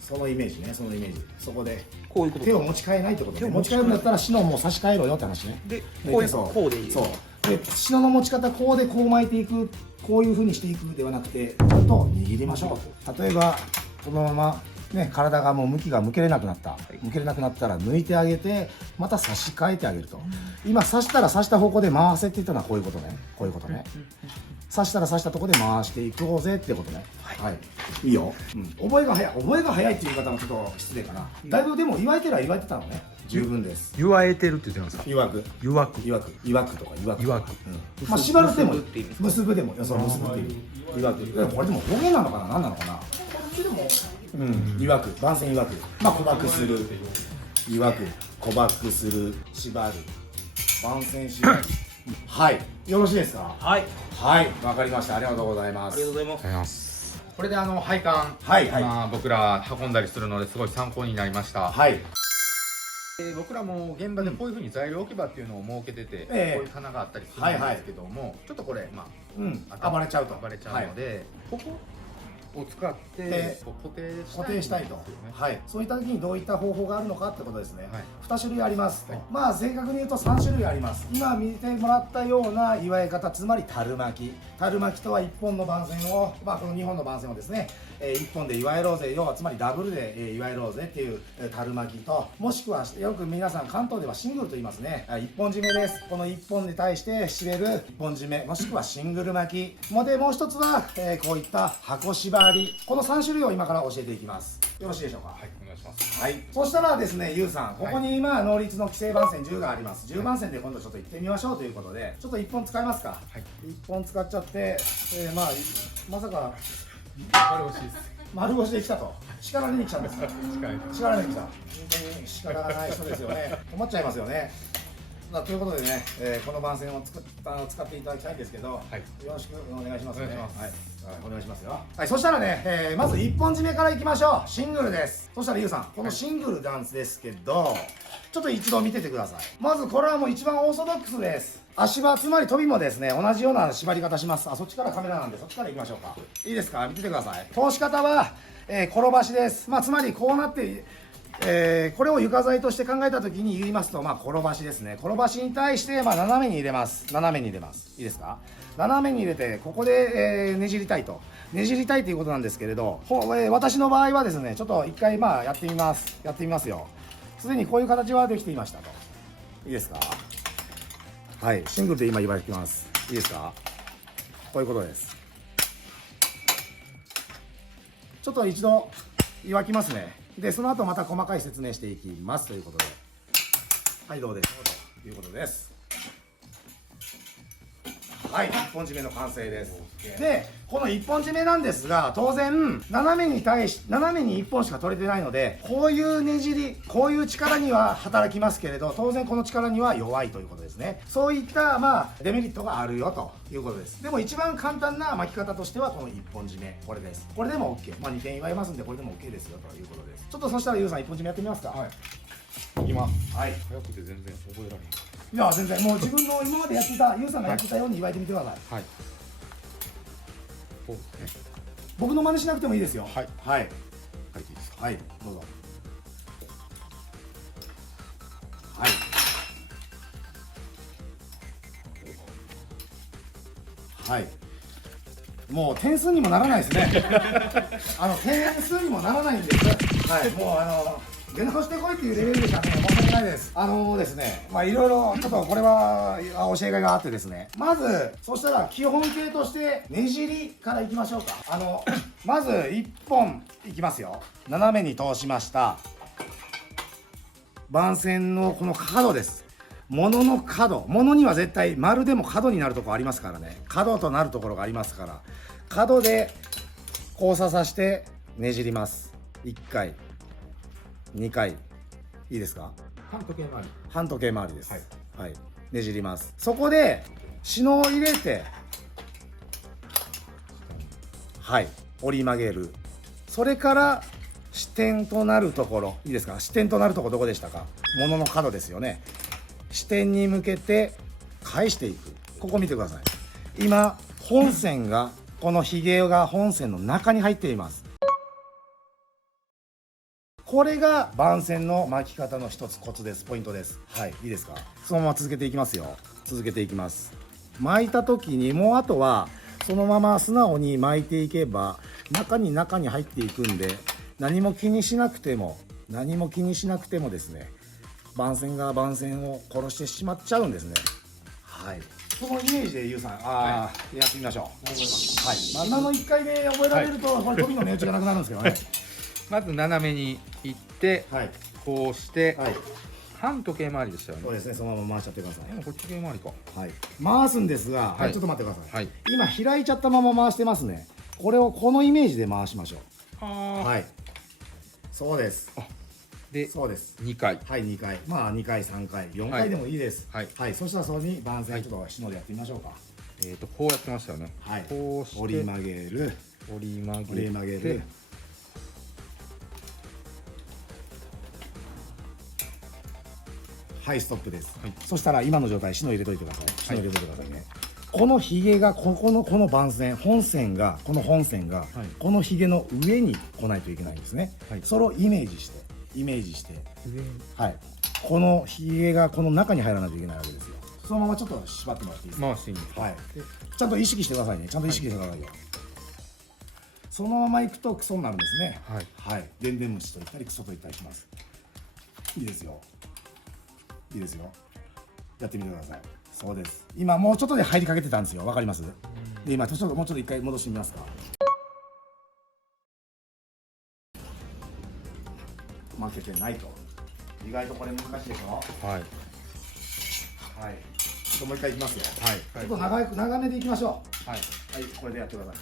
そのイメージね、そのイメージ。そこでこういうこと。手を持ち替えないってことね。持ち替えるんだったらシノもう差し替えろよって話ね。で、こうでいい。そう。で、シノの持ち方こうでこう巻いていく、こういう風にしていくではなくて、ちゃんと握りましょう。例えばこのままね、体がもう向きが向けれなくなった、向けれなくなったら抜いてあげて、また差し替えてあげると。今刺したら刺した方向で回せって言ったのはこういうことね。こういうことね。刺したら刺したところで回していこうぜってことね。はい。いいよ。覚えが早いっていう言い方もちょっと失礼かな。だいぶでも言われてるは言われてたのね。十分です。言われてるって言ってるんですか？いわくとかいわく。まあ縛るでも結ぶでも、そう結ぶっていう。いわく。これでも方言なのかな、何なのかな。こっちでも。いわく、番線いわく。まあ鼓縛する。いわく、鼓縛する、縛る。番線縛る。はい。よろしいですか？はい。はい、わかりました。ありがとうございます。ありがとうございます。これで配管、まあ僕ら運んだりするのですごい参考になりました。はい。僕らも現場でこういうふうに材料置き場っていうのを設けてて、こういう棚があったりするんですけども、ちょっとこれ暴れちゃうので、ここを使って固定したいと。はい。そういった時にどういった方法があるのかってことですね。2種類ありますと。まあ正確に言うと3種類あります。今見てもらったような祝い方、つまり樽巻き。樽巻きとは1本の番線を、まあこの2本の番線をですね、1本で祝いろうぜ、要はつまりダブルで祝いろうぜっていう樽巻きと、もしくはよく皆さん関東ではシングルと言いますね。1本締めです。この1本に対して締める1本締め、もしくはシングル巻き。もう一つは、こういった箱縛り。この3種類を今から教えていきます。よろしいでしょうか？はい、お願いします。はい。そしたらですね、ゆうさん、ここに今能率の規制番線10があります。10番線で今度ちょっと行ってみましょうということで、ちょっと1本使いますか？はい。1本使っちゃって、まさか丸腰です。丸腰で来たと。叱られに来たんですか？叱られに来た。本当に叱らない人ですよね。困っちゃいますよね。ということでね、この番線を使っていただきたいんですけど、よろしくお願いしますね。お願いしますよ。はい、そしたらね、まず1本締めからいきましょう。シングルです。そしたらゆうさん、このシングルダンスですけど、ちょっと一度見ててください。まずこれはもう一番オーソドックスです。足場、つまり飛びもですね、同じような縛り方します。そっちからカメラなんで、そっちから行きましょうか。いいですか？見ててください。通し方は、転ばしです。つまりこうなって、これを床材として考えたときに言いますと、転ばしですね。転ばしに対して、斜めに入れます。斜めに入れます。いいですか？斜めに入れて、ここで、ねじりたいと。ねじりたいということなんですけれど、私の場合はですね、ちょっと一回やってみます。やってみますよ。すでにこういう形はできていましたと。いいですか？はい。シングルで今言われてきます。いいですか？こういうことです。ちょっと一度、言わきますね。で、その後また細かい説明していきますということで。はい、どうでしょうということです。はい、1本締めの完成です。で、この1本締めなんですが、当然、斜めに1本しか取れてないので、こういうねじり、こういう力には働きますけれど、当然この力には弱いということですね。そういったデメリットがあるよということです。でも一番簡単な巻き方としてはこの1本締め、これです。これでも OK。2点祝いますんで、これでも OK ですよということです。ちょっとそしたらゆうさん1本締めやってみますか。はい。いきます。はい。早くて全然覚えられない。いや、全然もう自分の今までやってた、ゆうさんがやってたように祝いてみてください。はい。僕の真似しなくてもいいですよ。はい。はい。書いていいですか。はい。どうぞ。はい。はい。もう点数にもならないですね。点数にもならないんです。はい。もう出直してこいっていうレベルでしかね、申し訳ないです。ですね、いろいろちょっとこれは教えがいがあってですね、まず、そしたら基本形としてねじりからいきましょうか。まず1本いきますよ。斜めに通しました。番線のこの角です。物の角。物には絶対丸でも角になるところありますからね。角となるところがありますから。角で交差させてねじります。1回。2回いいですか？半時計回りです。はい。ねじります。そこで篠を入れて、はい、折り曲げる。それから支点となるところ、いいですか、支点となるところどこでしたか。物の角ですよね。支点に向けて返していく。ここ見てください。今本線が、このひげが本線の中に入っています。これが番線の巻き方の一つコツです。ポイントです。はい、いいですか。そのまま続けていきますよ。続けていきます。巻いた時にもうあとはそのまま素直に巻いていけば中に入っていくんで、何も気にしなくてもですね、番線が番線を殺してしまっちゃうんですね。はい、そのイメージでゆうさん、やってみましょう。はい、今の1回で覚えられると、これ飛びの値打ちがなくなるんですけどね。まず斜めに行って、はい、こうして、はい、反時計回りでしたよね。そうですね、そのまま回しちゃってください。でもこれ時計回りか。はい、回すんですが、はい、ちょっと待ってください。はい、今開いちゃったまま回してますね。これをこのイメージで回しましょう。はい、そうです。で、そうです。2回。はい、2回。まあ2回、3回、4回でもいいです。はい。はい、そしたらそれに番線ちょっと篠でやってみましょうか。こうやってましたよね。はい。こうして折り曲げる。折り曲げて。折り曲げる。はい、ストップです。はい、そしたら今の状態、篠入れといてください。篠入れといてくださいね。このひげがこの番線、本線が、このひげの上に来ないといけないんですね。はい、それをイメージして、はい、このひげがこの中に入らないといけないわけですよ。そのままちょっと縛ってもらっていいですか。回していいんですか。はい。ちゃんと意識してくださいね。ちゃんと意識してくださいよ。はい、そのままいくとクソになるんですね。はい。はい。でんでん虫と言ったりクソと言ったりします。いいですよ。いいですよ。やってみてください。そうです。今もうちょっとで入りかけてたんですよ。わかります？で今もうちょっと一回戻してみますか。負けてないと。意外とこれ難しいでしょ。はい。はい。ちょっともう一回いきますよ。はい。ちょっと長めでいきましょう。はい。はい。これでやってくださ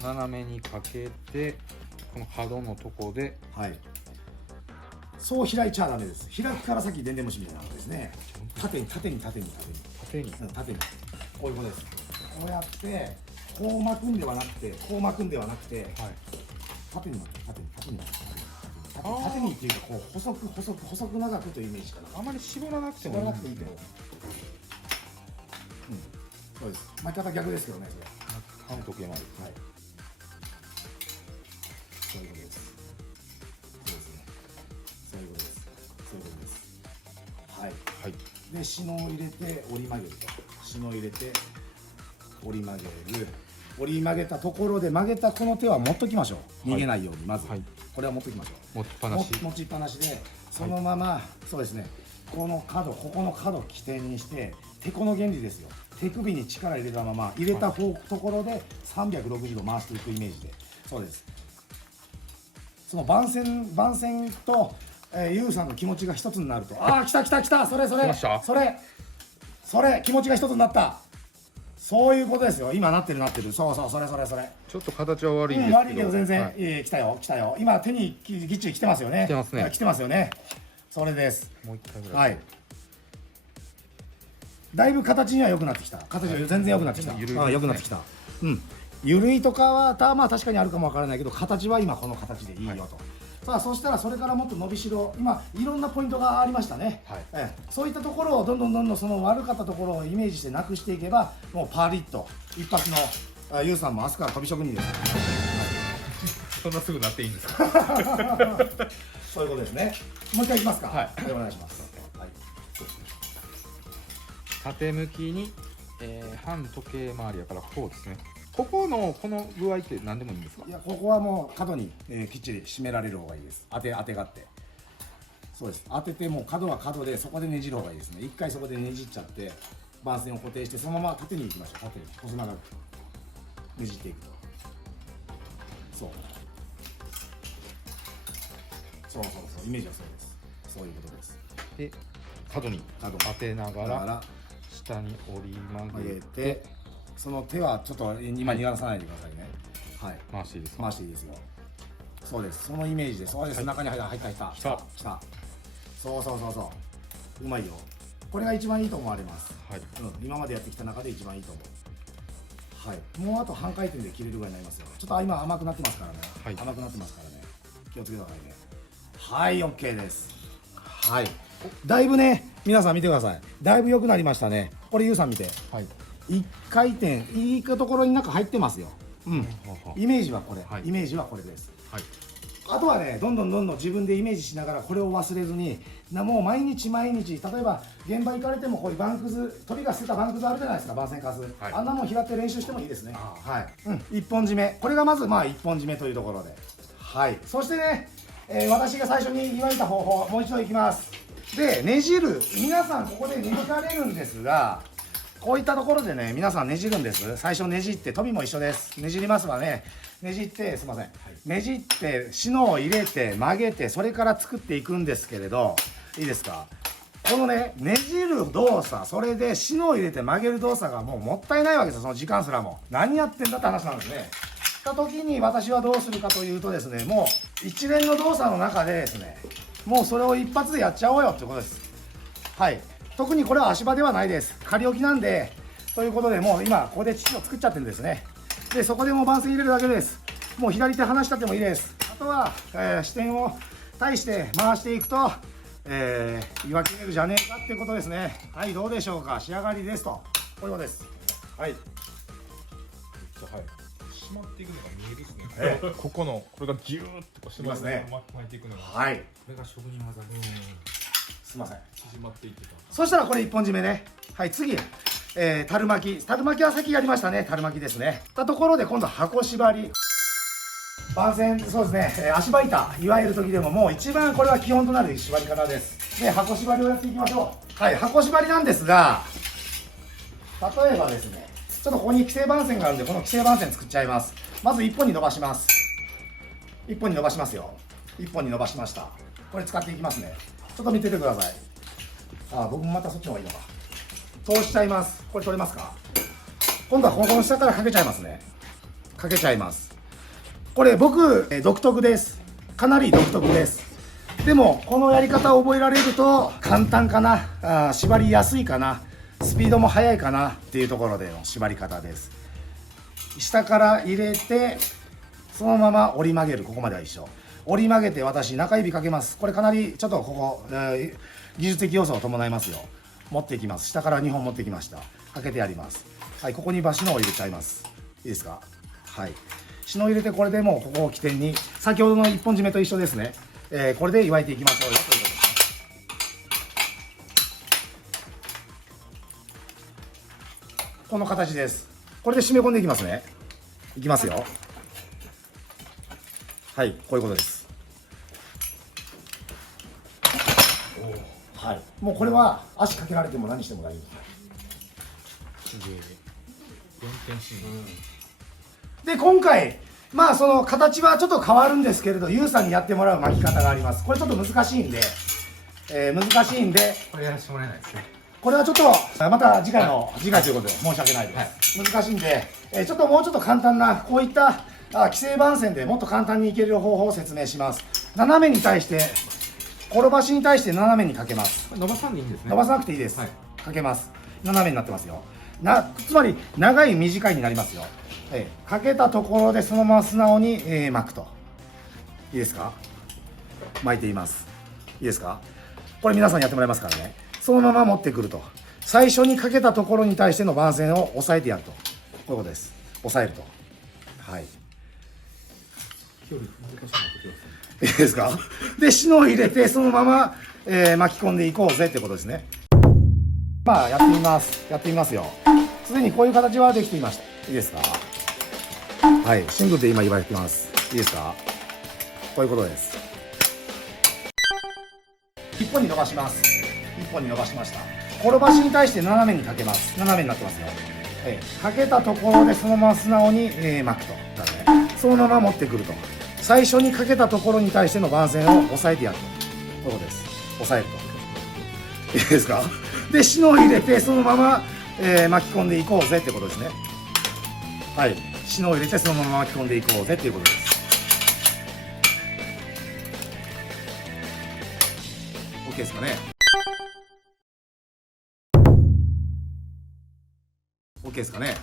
い。斜めにかけて、この角のとこで。はい。そう開いちゃダメです。開くから先でんでん虫みたいなことですね。縦に。こういうことです。こうやってこう巻くんではなくて、縦にっていうか、こう細く長くというイメージかな。あまり絞らなくてもいいんですけど。そうです。巻き方逆ですけどね、それ。反時計回り。はい。そういうことです。そういうことです。はい。はい。で、篠を入れて折り曲げると。篠を入れて折り曲げる。折り曲げたところで曲げたこの手は持っときましょう。逃げないようにまず。はい、これは持っときましょう。持ちっぱなしで、そのまま、そうですね。ここの角起点にして、てこの原理ですよ。手首に力入れたまま入れたところで360度回していくイメージで。そうです。その番線とユウさんの気持ちが一つになると、来た、それ気持ちが一つになった。そういうことですよ。今なってる。そう、それ。ちょっと形は悪いんですけど。悪いけど全然、来たよ。今手にぎっちり来てますよね。来てますよね。それです。もう一回ぐらい。はい。だいぶ形には良くなってきた。形が全然良くなってきた。良くなってきた。うん。緩いとかはまあ確かにあるかもわからないけど、形は今この形でいいよと。さあ、そしたらそれからもっと伸びしろ、今いろんなポイントがありましたね。はい。そういったところをどんどんその悪かったところをイメージしてなくしていけば、もうパリッと一発のユウさんも明日から飛び職人です。そんなすぐなっていいんですか。そういうことですね。もう一回いきますか。はい。お願いします。はい。縦向きに、反時計回りやからこうですね。ここのこの具合って何でもいいんですか。いや、ここはもう角に、きっちり締められる方がいいです。当てがって。そうです。当てても角は角でそこでねじる方がいいですね。一回そこでねじっちゃって番線を固定してそのまま縦に行きましょう。縦に細長くねじっていくと。そうイメージはそうです。そういうことです。で角に当てながら下に折り曲げて、その手はちょっと今逃がさないでくださいね。はい。回していいですか。回していいですよ。そうです。そのイメージで、そうです。中に入った。来た。そう。うまいよ。これが一番いいと思われます、はい、今までやってきた中で一番いいと思う。はい、もうあと半回転で切れるぐらいになりますよ。ちょっと今甘くなってますからね、はい、甘くなってますからね、気をつけてくださいね。はい、OK です。はい、だいぶね、皆さん見てください、だいぶ良くなりましたね。これゆうさん見て、はい、1回転いいところに中入ってますよ。イメージはこれ、イメージはこれです。はい、あとはね、どんどん自分でイメージしながらこれを忘れずに、もう毎日例えば現場行かれてもこういうバンクズ、鳥が捨てたバンクズあるじゃないですか、番線カス、はい、あんなもん拾って練習してもいいですね。はい、一本締め、これがまず一本締めというところで、はい、そしてね、私が最初に言われた方法、もう一度いきます。で、ねじる、皆さんここでねじられるんですが、こういったところでね、皆さんねじるんです。最初ねじって、飛びも一緒です。ねじりますわね。ねじって、すいません。ねじって、シノを入れて、曲げて、それから作っていくんですけれど、いいですか？このね、ねじる動作、それでシノを入れて曲げる動作がもうもったいないわけですよ、その時間すらも。何やってんだって話なんですね。した時に私はどうするかというとですね、もう一連の動作の中でですね、もうそれを一発でやっちゃおうよってことです。はい。特にこれは足場ではないです。仮置きなんで、ということで、もう今ここで父を作っちゃってるんですね。で、そこでもう番線入れるだけです。もう左手離したってもいいです。あとは、視点を対して回していくと、岩切れるじゃねえかっていうことですね。はい、どうでしょうか。仕上がりですと。こういうことです。はい。はい。締まっていくのが見えるですね。ここのこれがギューッと締まって巻いていくのが。はい。これが職人技です。すいません。縮まっていってた。そしたらこれ一本締めね。はい、次、樽巻き。樽巻きは先やりましたね。樽巻きですね。たところで今度箱縛り。番線、そうですね、足場板、いわゆる時でももう一番これは基本となる縛り方です。で、箱縛りをやっていきましょう。はい、箱縛りなんですが、例えばですね、ちょっとここに規制番線があるんで、この規制番線作っちゃいます。まず1本に伸ばします。1本に伸ばしますよ。1本に伸ばしました。これ使っていきますね。ちょっと見ててください。僕もまたそっちの方がいいのか。通しちゃいます。これ取れますか？今度はこの下からかけちゃいますね。かけちゃいます。これ僕、独特です。かなり独特です。でもこのやり方を覚えられると簡単かな、縛りやすいかな、スピードも速いかなっていうところでの縛り方です。下から入れてそのまま折り曲げる。ここまでは一緒。折り曲げて私中指かけます。これかなりちょっとここ、技術的要素を伴いますよ。持っていきます。下から2本持ってきました。かけてやります。はい、ここにシノを入れちゃいます。いいですか？はい、シノを入れて、これでもうここを起点に先ほどの一本締めと一緒ですね。これで祝いていきましょうよということですね。この形です。これで締め込んでいきますね。いきますよ。はい、こういうことです。はい、もうこれは足かけられても何しても大丈夫です。すげえ。4点シーン。で、今回、その形はちょっと変わるんですけれど、ユウさんにやってもらう巻き方があります。これちょっと難しいんで、これやらせてもらえないですね。これはちょっと、また次回ということで申し訳ないです。はい、難しいんで、ちょっともうちょっと簡単な、こういった規制番線でもっと簡単にいける方法を説明します。斜めに対して、転ばしに対して斜めにかけます。伸ばさんでいいんですね。伸ばさなくていいです。はい、かけます。斜めになってますよ。つまり長い短いになりますよ。かけたところでそのまま素直に、巻くと。いいですか？巻いています。いいですか？これ皆さんやってもらいますからね。そのまま持ってくると。最初にかけたところに対しての番線を押さえてやると。こういうことです。押さえると。はい。距離難しくなってきますね。いいですか？で、シノを入れてそのまま、巻き込んでいこうぜってことですね。やってみます。やってみますよ。すでにこういう形はできていました。いいですか？はい、シングルで今言われてます。いいですか？こういうことです。一本に伸ばします。一本に伸ばしました。転ばしに対して斜めにかけます。斜めになってますよ。かけたところでそのまま素直に、巻くと。だね。そのまま持ってくると。最初にかけたところに対しての番線を押さえてやると。こういうことです。押さえると。いいですか？で、シノを入れてそのまま、巻き込んでいこうぜってことですね。はい、シノを入れてそのまま巻き込んでいこうぜっていうことです。 OK ですかね。OK ですかね。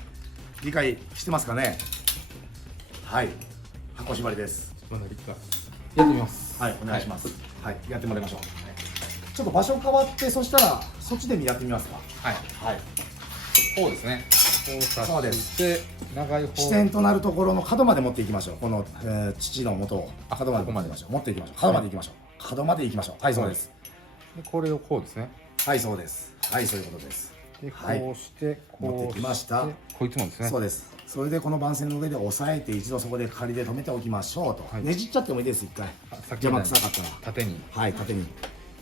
理解してますかね。はい、箱縛りです。まだ立やってみます。はい、お願いします。はい、やってもらいましょう。ちょっと場所変わって、そしたらそっちでやってみますか。はいはい、こうですね。そうです。で、長い方支点となるところの角まで持っていきましょう。この、父の元を角まで持っていきましょう。持っていきましょう。角まで行きましょう。角まで行きましょう。はい、そうです。でこれをこうですね。はい、そうです。はい、そういうことです。で、はいこうして持ってきました。こいつもですね。そうです。それでこの番線の上で押さえて、一度そこで仮で止めておきましょうと。ねじっちゃってもいいです。一回邪魔くさかったら縦に。はい、縦に。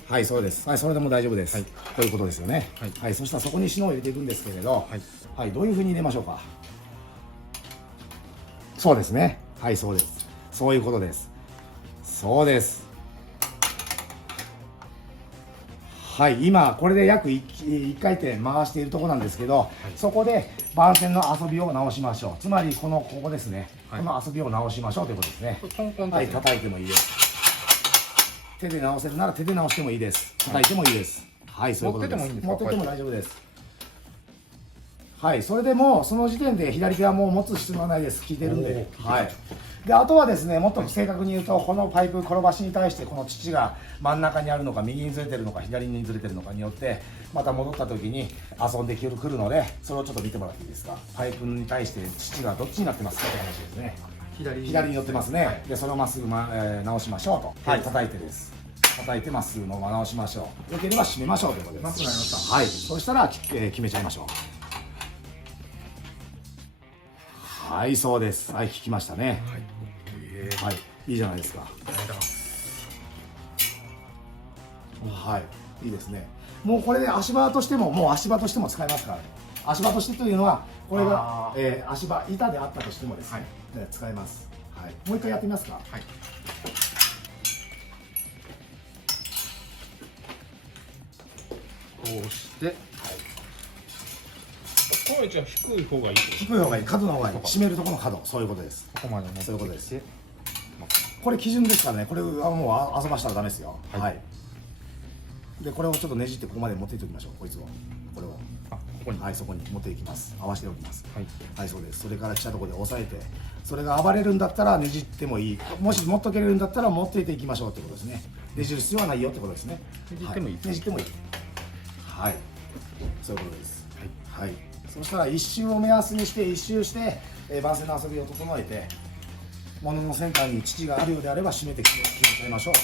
はい、そうです。はい、それでも大丈夫です。はい、ということですよね。はい、そしたらそこに篠を入れていくんですけれど、はい、どういう風に入れましょうか。そうですね。はい、そうです。そういうことです。そうです。はい、今これで約 1回転回しているところなんですけど、そこで番線の遊びを直しましょう。つまりここですね、この遊びを直しましょうということですね。はい、叩いてもいいです。手で直せるなら手で直してもいいです。叩いてもいいです。はい、そういうことです。持っててもいいんですか？持ってても大丈夫です。はい、それでもうその時点で左手はもう持つ必要はないです。効いてるんで。はい。で、あとはですね、もっと正確に言うと、このパイプ転ばしに対してこの乳が真ん中にあるのか、右にずれてるのか、左にずれてるのかによって、また戻った時に遊んでくるので、それをちょっと見てもらっていいですか。パイプに対して乳がどっちになってますかという話ですね。左に寄ってますね。で、それをまっすぐ、直しましょうと。はい、叩いてです。叩いてまっすぐのまま直しましょう。よければ締めましょうということです。まっすぐなりました。はい、そしたら、決めちゃいましょう。はい、そうです。はい、聞きましたね。はい、いいじゃないですか。はい、いいですね。もうこれで足場としても、使えますからね。足場としてというのは、これが、足場、板であったとしてもですね、使えます。はい、もう一回やってみますか。はい。こうして、この位置は低い方がいい。低い方がいい。角の方がいい。締めるところの角。そういうことです。ここまで持ってきて、そういうことです。これ基準ですからね。これはもう遊ばしたらダメですよ。はい。で、これをちょっとねじってここまで持っていっておきましょう。こいつを。これを。ここに。はい、そこに持っていきます。合わせておきます。はい。はい、そうです。それから来たところで押さえて、それが暴れるんだったらねじってもいい。もし持っとけるんだったら持っていっていきましょうってことですね。ねじる必要はないよってことですね。ねじってもいい。ねじってもいい。はい。そういうことです。はい。はい。そしたら1周を目安にして1周して、番線の遊びを整えて物のセンターに乳があるようであれば締めて決めちゃいましょうと。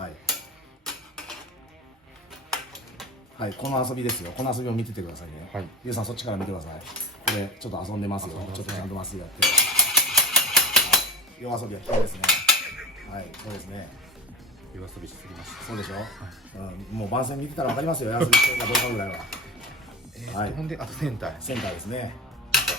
はい、はい、この遊びですよ。この遊びを見ててくださいね。はい、ゆうさんそっちから見てください。これちょっと遊んでますよ。ちょっとちゃんとまっすぐやって、はい、夜遊びは危険ですね。はい、そうですね。夜遊びしすぎました。そうでしょ、うん、もう番線見てたら分かりますよ。夜遊びしてるかどうかぐらいは。はい、ほんで、あとセンター。センターですね。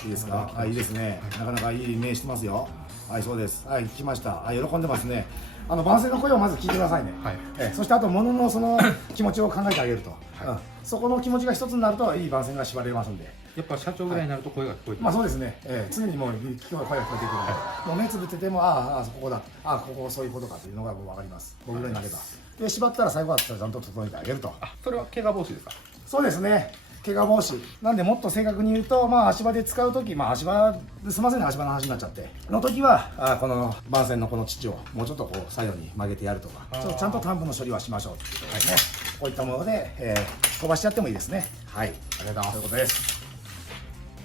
いいですか。あ、いいですね。なかなかいい目してますよ。はい、そうです。はい、聞きました。はい、喜んでますね。番線の声をまず聞いてくださいね。はい。そしてあと物のその気持ちを考えてあげると。はい。そこの気持ちが一つになるといい番線が縛れますんで。やっぱ社長ぐらいになると声が聞こえて。まあそうですね。常にもう声が聞こえてくるので、もう目つぶっててもここだ。ここそういうことかというのがもう分かります。僕ぐらいになれば。で縛ったら最後はちゃんと整えてあげると。それは怪我防止ですか。そうですね。怪我防止なんで、もっと正確に言うと、足場で使うとき、足場ですいませんね、足場の話になっちゃっての時はこの番線のこの乳をもうちょっとこう左右に曲げてやるとか、ちゃんと担保の処理はしましょうっていうことですね。こういったもので、飛ばしちゃってもいいですね。はい、ありがとうございます。そういうことです。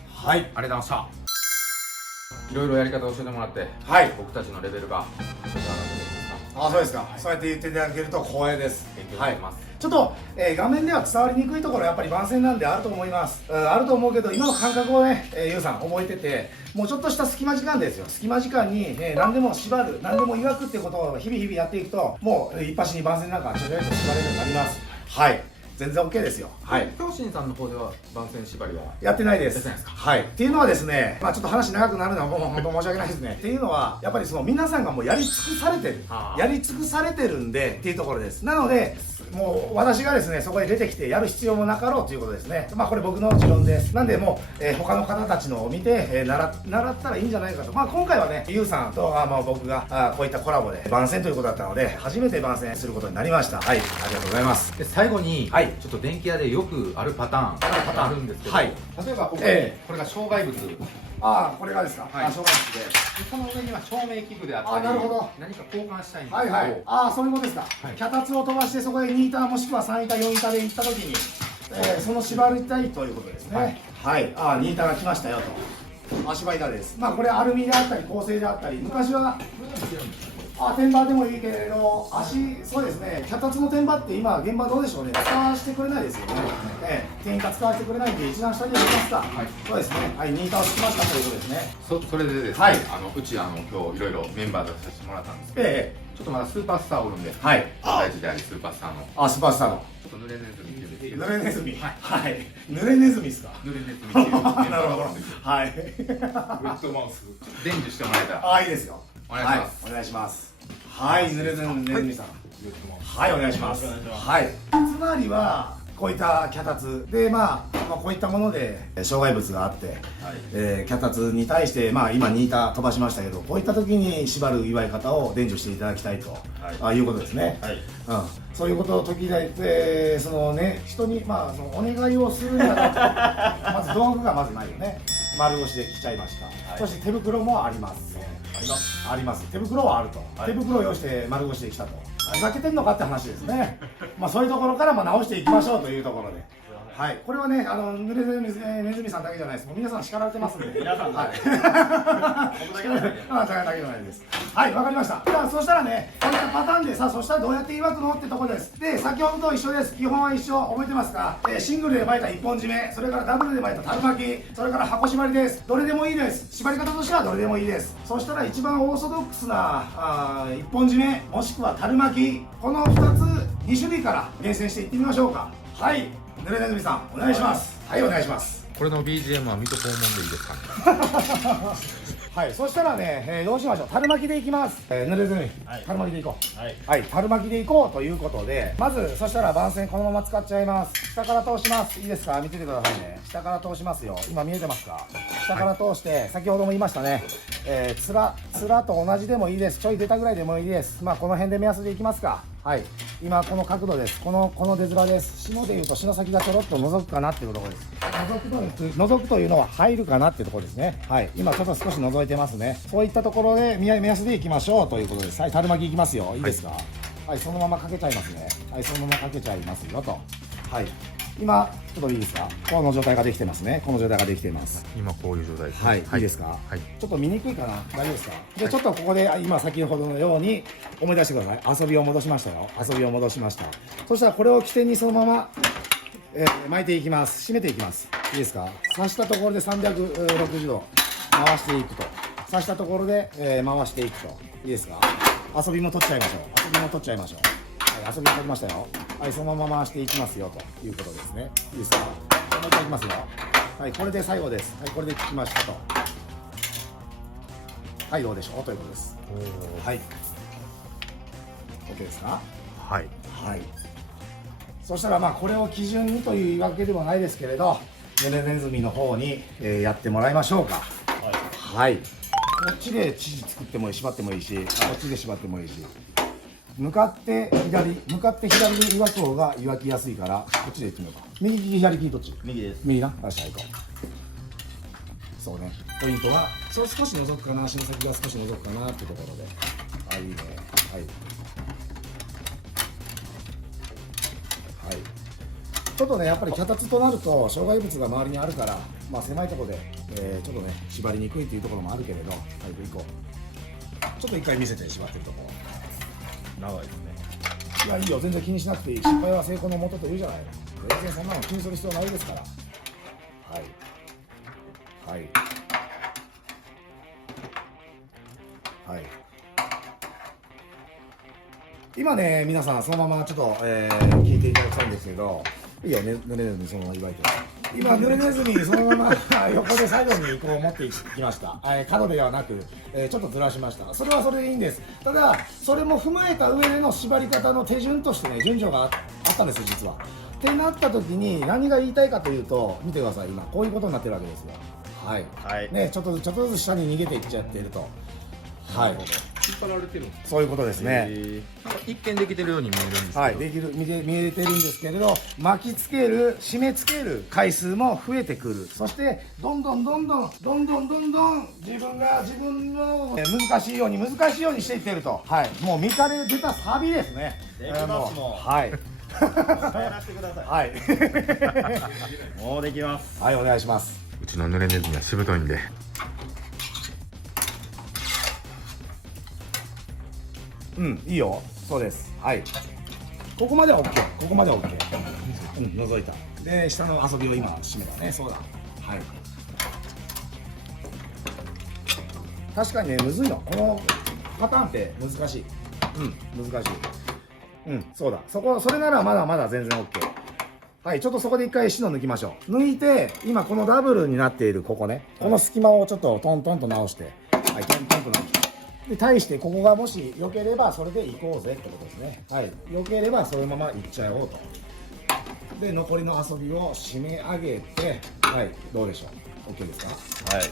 はい、ありがとうございました。いろいろやり方を教えてもらって、はい、僕たちのレベルがそうですか。そうやって言っていただけると光栄です。勉強してます。ちょっと、画面では伝わりにくいところやっぱり番線なんであると思います。あると思うけど、今の感覚をね、ゆうさん覚えてて、もうちょっとした隙間時間ですよ。隙間時間に、何でも縛る、何でも曰くっていうことを日々やっていくと、もう一発に番線なんかちょっと縛れるようになります。はい。全然 OK ですよ。はい。京信さんの方では番線縛りはやってないです。はい。っていうのはですね、ちょっと話長くなるのはもう本当申し訳ないですね。っていうのはやっぱりその皆さんがもうやり尽くされてるんでっていうところです。なのでもう私がですねそこへ出てきてやる必要もなかろうということですね。まあこれ僕の持論です。なんでもう、他の方たちのを見て、習ったらいいんじゃないかと。まあ今回はねゆうさんとまあ僕がこういったコラボで番宣ということだったので初めて番宣することになりました。はい、ありがとうございます。で最後に、はいちょっと電気屋でよくあるパターンあるんですけど、はい例えばここに、これが障害物、ああこれがですか。はい、障害物で。でこの上には照明器具であったり、なるほど何か交換したいんですけど、はいはい。ああそういうことですか。はい脚立を飛ばしてそこへ2板もしくは3板4板で行った時に、その縛りたいということですね。はい。ああ2板が来ましたよと。足場板です。まあこれアルミであったり鋼製であったり、昔は天板でもいいけれど、そうですね、脚立の天板って今現場どうでしょうね、使わせてくれないですよね。天板使わせてくれないんで一段下にやりますか。はい。そうですね。はい、2板をつきましたということですね。それでですね、はい、うち今日いろいろメンバー出させてもらったんですけど、ちょっとまだスーパースターおるんで、はい。大事でありスーパースターの、スーパースターの。ちょっと濡れネズミっていうんですけど、濡れネズミ。はい。濡れネズミですか。濡れネズミっていうメンバーなるほどがおるんですよ。はい。ウェットマウス。伝授してもらえたら、いいですよ。お願いします。お願いします。はい、濡れネズミさん。はい、お願いします。はい。つまりはこういった脚立でまあこういったもので障害物があって、脚立に対してまあ今2板飛ばしましたけど、こういった時に縛る祝い方を伝授していただきたいと、いうことですね。はい。そういうことを時々そのね人にまあそのお願いをするにはまず道具がまずないよね。丸腰で来ちゃいました。そして手袋もあります。あります。手袋はあると。手袋を用意して丸腰で来たと。ふざけてんのかって話ですね。まあそういうところから直していきましょうというところで。はい、これはね、濡れネズミさんだけじゃないです。もう皆さん叱られてますんで。皆さんはい。僕だけじゃないです。はい、わかりました。じゃあそしたらね、こういったパターンでさ、そしたらどうやって祝くのってところです。で、先ほどと一緒です。基本は一緒。覚えてますか？シングルで巻いた一本締め、それからダブルで巻いた樽巻き、それから箱縛りです。どれでもいいです。縛り方としてはどれでもいいです。そしたら一番オーソドックスな一本締め、もしくは樽巻き、この2種類から厳選していってみましょうか。はい。濡れネズミさん、お願いします。はい、お願いします。これの BGM は水戸黄門でいいですかね。はい、そしたらね、どうしましょう。樽巻きでいきます。濡れネズミ、樽巻きでいこう。はい、樽巻きでいこうということで、まずそしたら番線このまま使っちゃいます。下から通します。いいですか？見ててくださいね。下から通しますよ。今見えてますか？下から通して、先ほども言いましたね。つらと同じでもいいです。ちょい出たぐらいでもいいです。まあこの辺で目安でいきますか。はい、今この角度です。この出面です。下でいうと篠先がちょろっと覗くかなっていうところです。覗くというのは入るかなっていうところですね。はい、今ちょっと少し覗いてますね。そういったところで目安でいきましょうということです。はい、樽巻きいきますよ。いいですか？はい、そのままかけちゃいますね。はい、そのままかけちゃいますよと。はい。今ちょっといいですか？この状態ができてますね。この状態ができています。今こういう状態ですね。はい、いいですか？はい。ちょっと見にくいかな。大丈夫ですか？で、ちょっとここで今先ほどのように思い出してください。遊びを戻しましたよ。遊びを戻しました。そしたらこれを起点にそのまま、巻いていきます。締めていきます。いいですか？刺したところで360度回していくと。刺したところで、回していくと。いいですか？遊びも取っちゃいましょう。遊びも取っちゃいましょう。はい、遊びも取りましたよ。はい、そのまま回していきますよということですね。いいですか？もう一回いきますよ。はい、これで最後です。はい、これで聞きましたと。はい、どうでしょうということです。はい。OK ですか？はい。はい。そしたらまあこれを基準にというわけでもないですけれど、濡れネズミの方に、やってもらいましょうか。はい。こっちで生地作ってもいい、縛ってもいいし、こっちで縛ってもいいし。向かって左で岩く方が岩きやすいから、こっちで行ってみようか。右利き左利きどっち？右です。右な。よし、行こう。そうね。ポイントは少し覗くかな、篠先が少し覗くかなっていうところで。あ、いいね。はい。はい。ちょっとね、やっぱり脚立となると障害物が周りにあるから、まあ狭いところで、ちょっとね縛りにくいっていうところもあるけれど、はい、行こう。ちょっと一回見せて縛ってるところ。長いですね。いや、いいよ、全然気にしなくていい。失敗は成功のもとというじゃない。全然そんなの気にする必要ないですから。はい。はい。はい。今ね、皆さんそのままちょっと、聞いていただきたいんですけど、いいよね、濡れネズミそのまま言われて。今濡れネズミそのまま横で最後にこう持っていきました。角ではなく、ちょっとずらしました。それはそれでいいんです。ただそれも踏まえた上での縛り方の手順としてね、順序がああったんですよ実は。ってなった時に何が言いたいかというと、見てください、今こういうことになってるわけですよ。はい、はい、ね、ちょっとずつ下に逃げていっちゃっていると。はい、引っ張られてるんですか。そういうことですね。なんか一見できてるように見えるんですけど、はい、見えてるんですけれど、巻きつける、締め付ける回数も増えてくる。そしてどんどん自分の難しいようにしていってると。はい、もう見かれ出たサビですね。できますもん。はい。やらせてください。はい。もうできます。はい、お願いします。うちの濡れネズミはしぶといんで。うん、いいよ。そうです。はい。ここまでは OK。ここまでは OK。うん、覗いた。で、下の遊びを今締めたね。そうだ。はい。確かにね、むずいの。このパターンって難しい。うん、難しい。うん、そうだ。それならまだまだ全然 OK。はい、ちょっとそこで一回シノ抜きましょう。抜いて、今このダブルになっているここね。この隙間をちょっとトントンと直して。はい、トントンと直して。で対してここがもし良ければそれで行こうぜってことですね。はい、良ければそのまま行っちゃおうと。で残りの遊びを締め上げて、はい、どうでしょう。 OK ですか。はい、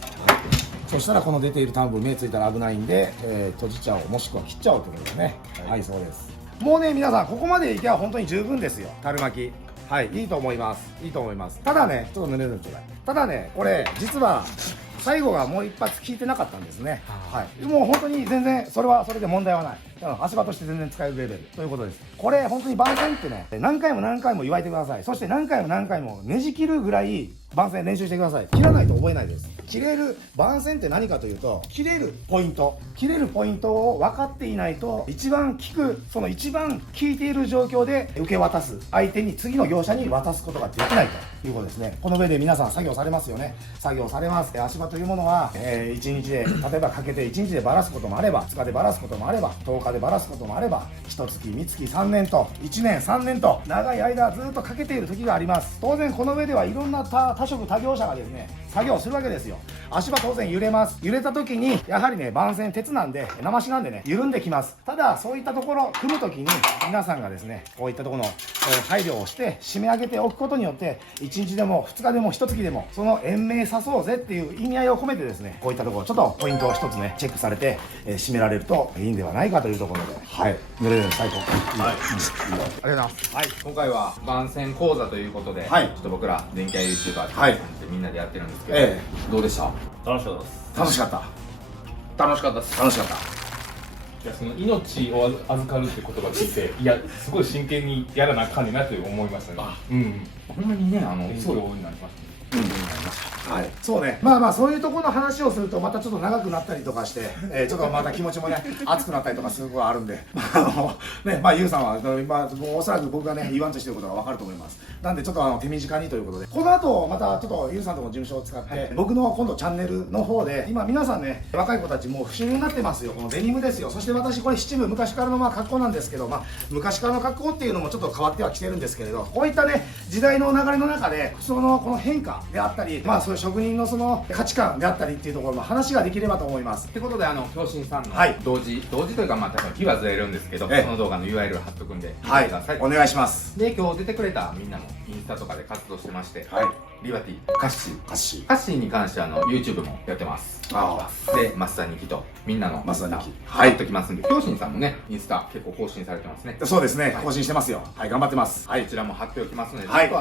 そしたらこの出ているタンブ目ついたら危ないんで、閉じちゃおう、もしくは切っちゃおうってことですね。はい、そうです。もうね皆さんここまでいけば本当に十分ですよ。樽巻き、はい、いいと思います。いいと思います。ただね、ちょっと濡れるのちょうだい。ただね、これ実は最後がもう一発効いてなかったんですね。はい、もう本当に全然それはそれで問題はない。足場として全然使えるレベルということです。これ本当に番線ってね、何回も言われてください。そして何回もねじ切るぐらい番線練習してください。切らないと覚えないです。切れる番線って何かというと、切れるポイントを分かっていないと、一番効いている状況で受け渡す、相手に次の業者に渡すことができないということですね。この上で皆さん作業されますよね。作業されます。足場というものは、1日で例えばかけて1日でばらすこともあれば、2日でばらすこともあれば、10日でばらすこともあれば、1月2月3年と1年3年と長い間ずっとかけている時があります。当然この上ではいろんな多職多業者がですね作業するわけですよ。足場当然揺れます。揺れた時にやはりね、番線鉄なんで生しなんでね緩んできます。ただそういったところ組む時に皆さんがですねこういったところの配慮をして締め上げておくことによって、1日でも2日でも1月でもその延命さそうぜっていう意味合いを込めてですね、こういったところちょっとポイントを一つねチェックされて締められるといいんではないかというところで、はい、濡れる最高。はい、ありがとうございます。はい、今回は番線講座ということで、はい、ちょっと僕ら電気屋 YouTuber って感じでみんなでやってるんですけど、どうでした？楽しかったです。楽しかった。楽しかったです。楽しかった。いや、その命を預かるって言葉聞いて、いや、すごい真剣にやらなあかんねんなと思いましたね。うん、ほんまにね、すごい応援になりましたね。はい、そうね、まあそういうところの話をするとまたちょっと長くなったりとかして、ちょっとまた気持ちもね熱くなったりとかすることがあるんで、ゆうさんは今もうおそらく僕がね言わんとしてることが分かると思います。なんでちょっと手短にということで、この後またちょっとゆうさんとの事務所を使って、僕の今度チャンネルの方で、今皆さんね若い子たちもう不主流になってますよ。このデニムですよ。そして私これ七分昔からの格好なんですけど、昔からの格好っていうのもちょっと変わってはきてるんですけれど、こういったね時代の流れの中で服装のこの変化であったり、そういう職人のその価値観であったりっていうところの話ができればと思います。ってことで京新さんの同時というか多分日はずれるんですけど、この動画の URL 貼っとくんで見てください。お願いします。で今日出てくれたみんなもインスタとかで活動してまして、リバティ、カッシーに関してはYouTube もやってます。で増田ニキとみんなの増田ニキ貼っときますんで、京新さんもねインスタ結構更新されてますね。そうですね、更新してますよ。はい、頑張ってます。こちらも貼っておきますので、ちょっと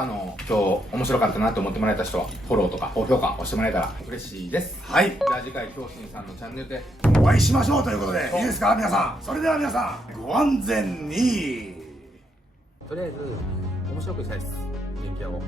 今日面白かったなと思ってもらえた人はフォローとか高評価押してもらえたら嬉しいです。はい、じゃあ次回京新さんのチャンネルでお会いしましょうということで、いいですか皆さん。それでは皆さんご安全に。とりあえず面白くしたいです、電気屋を。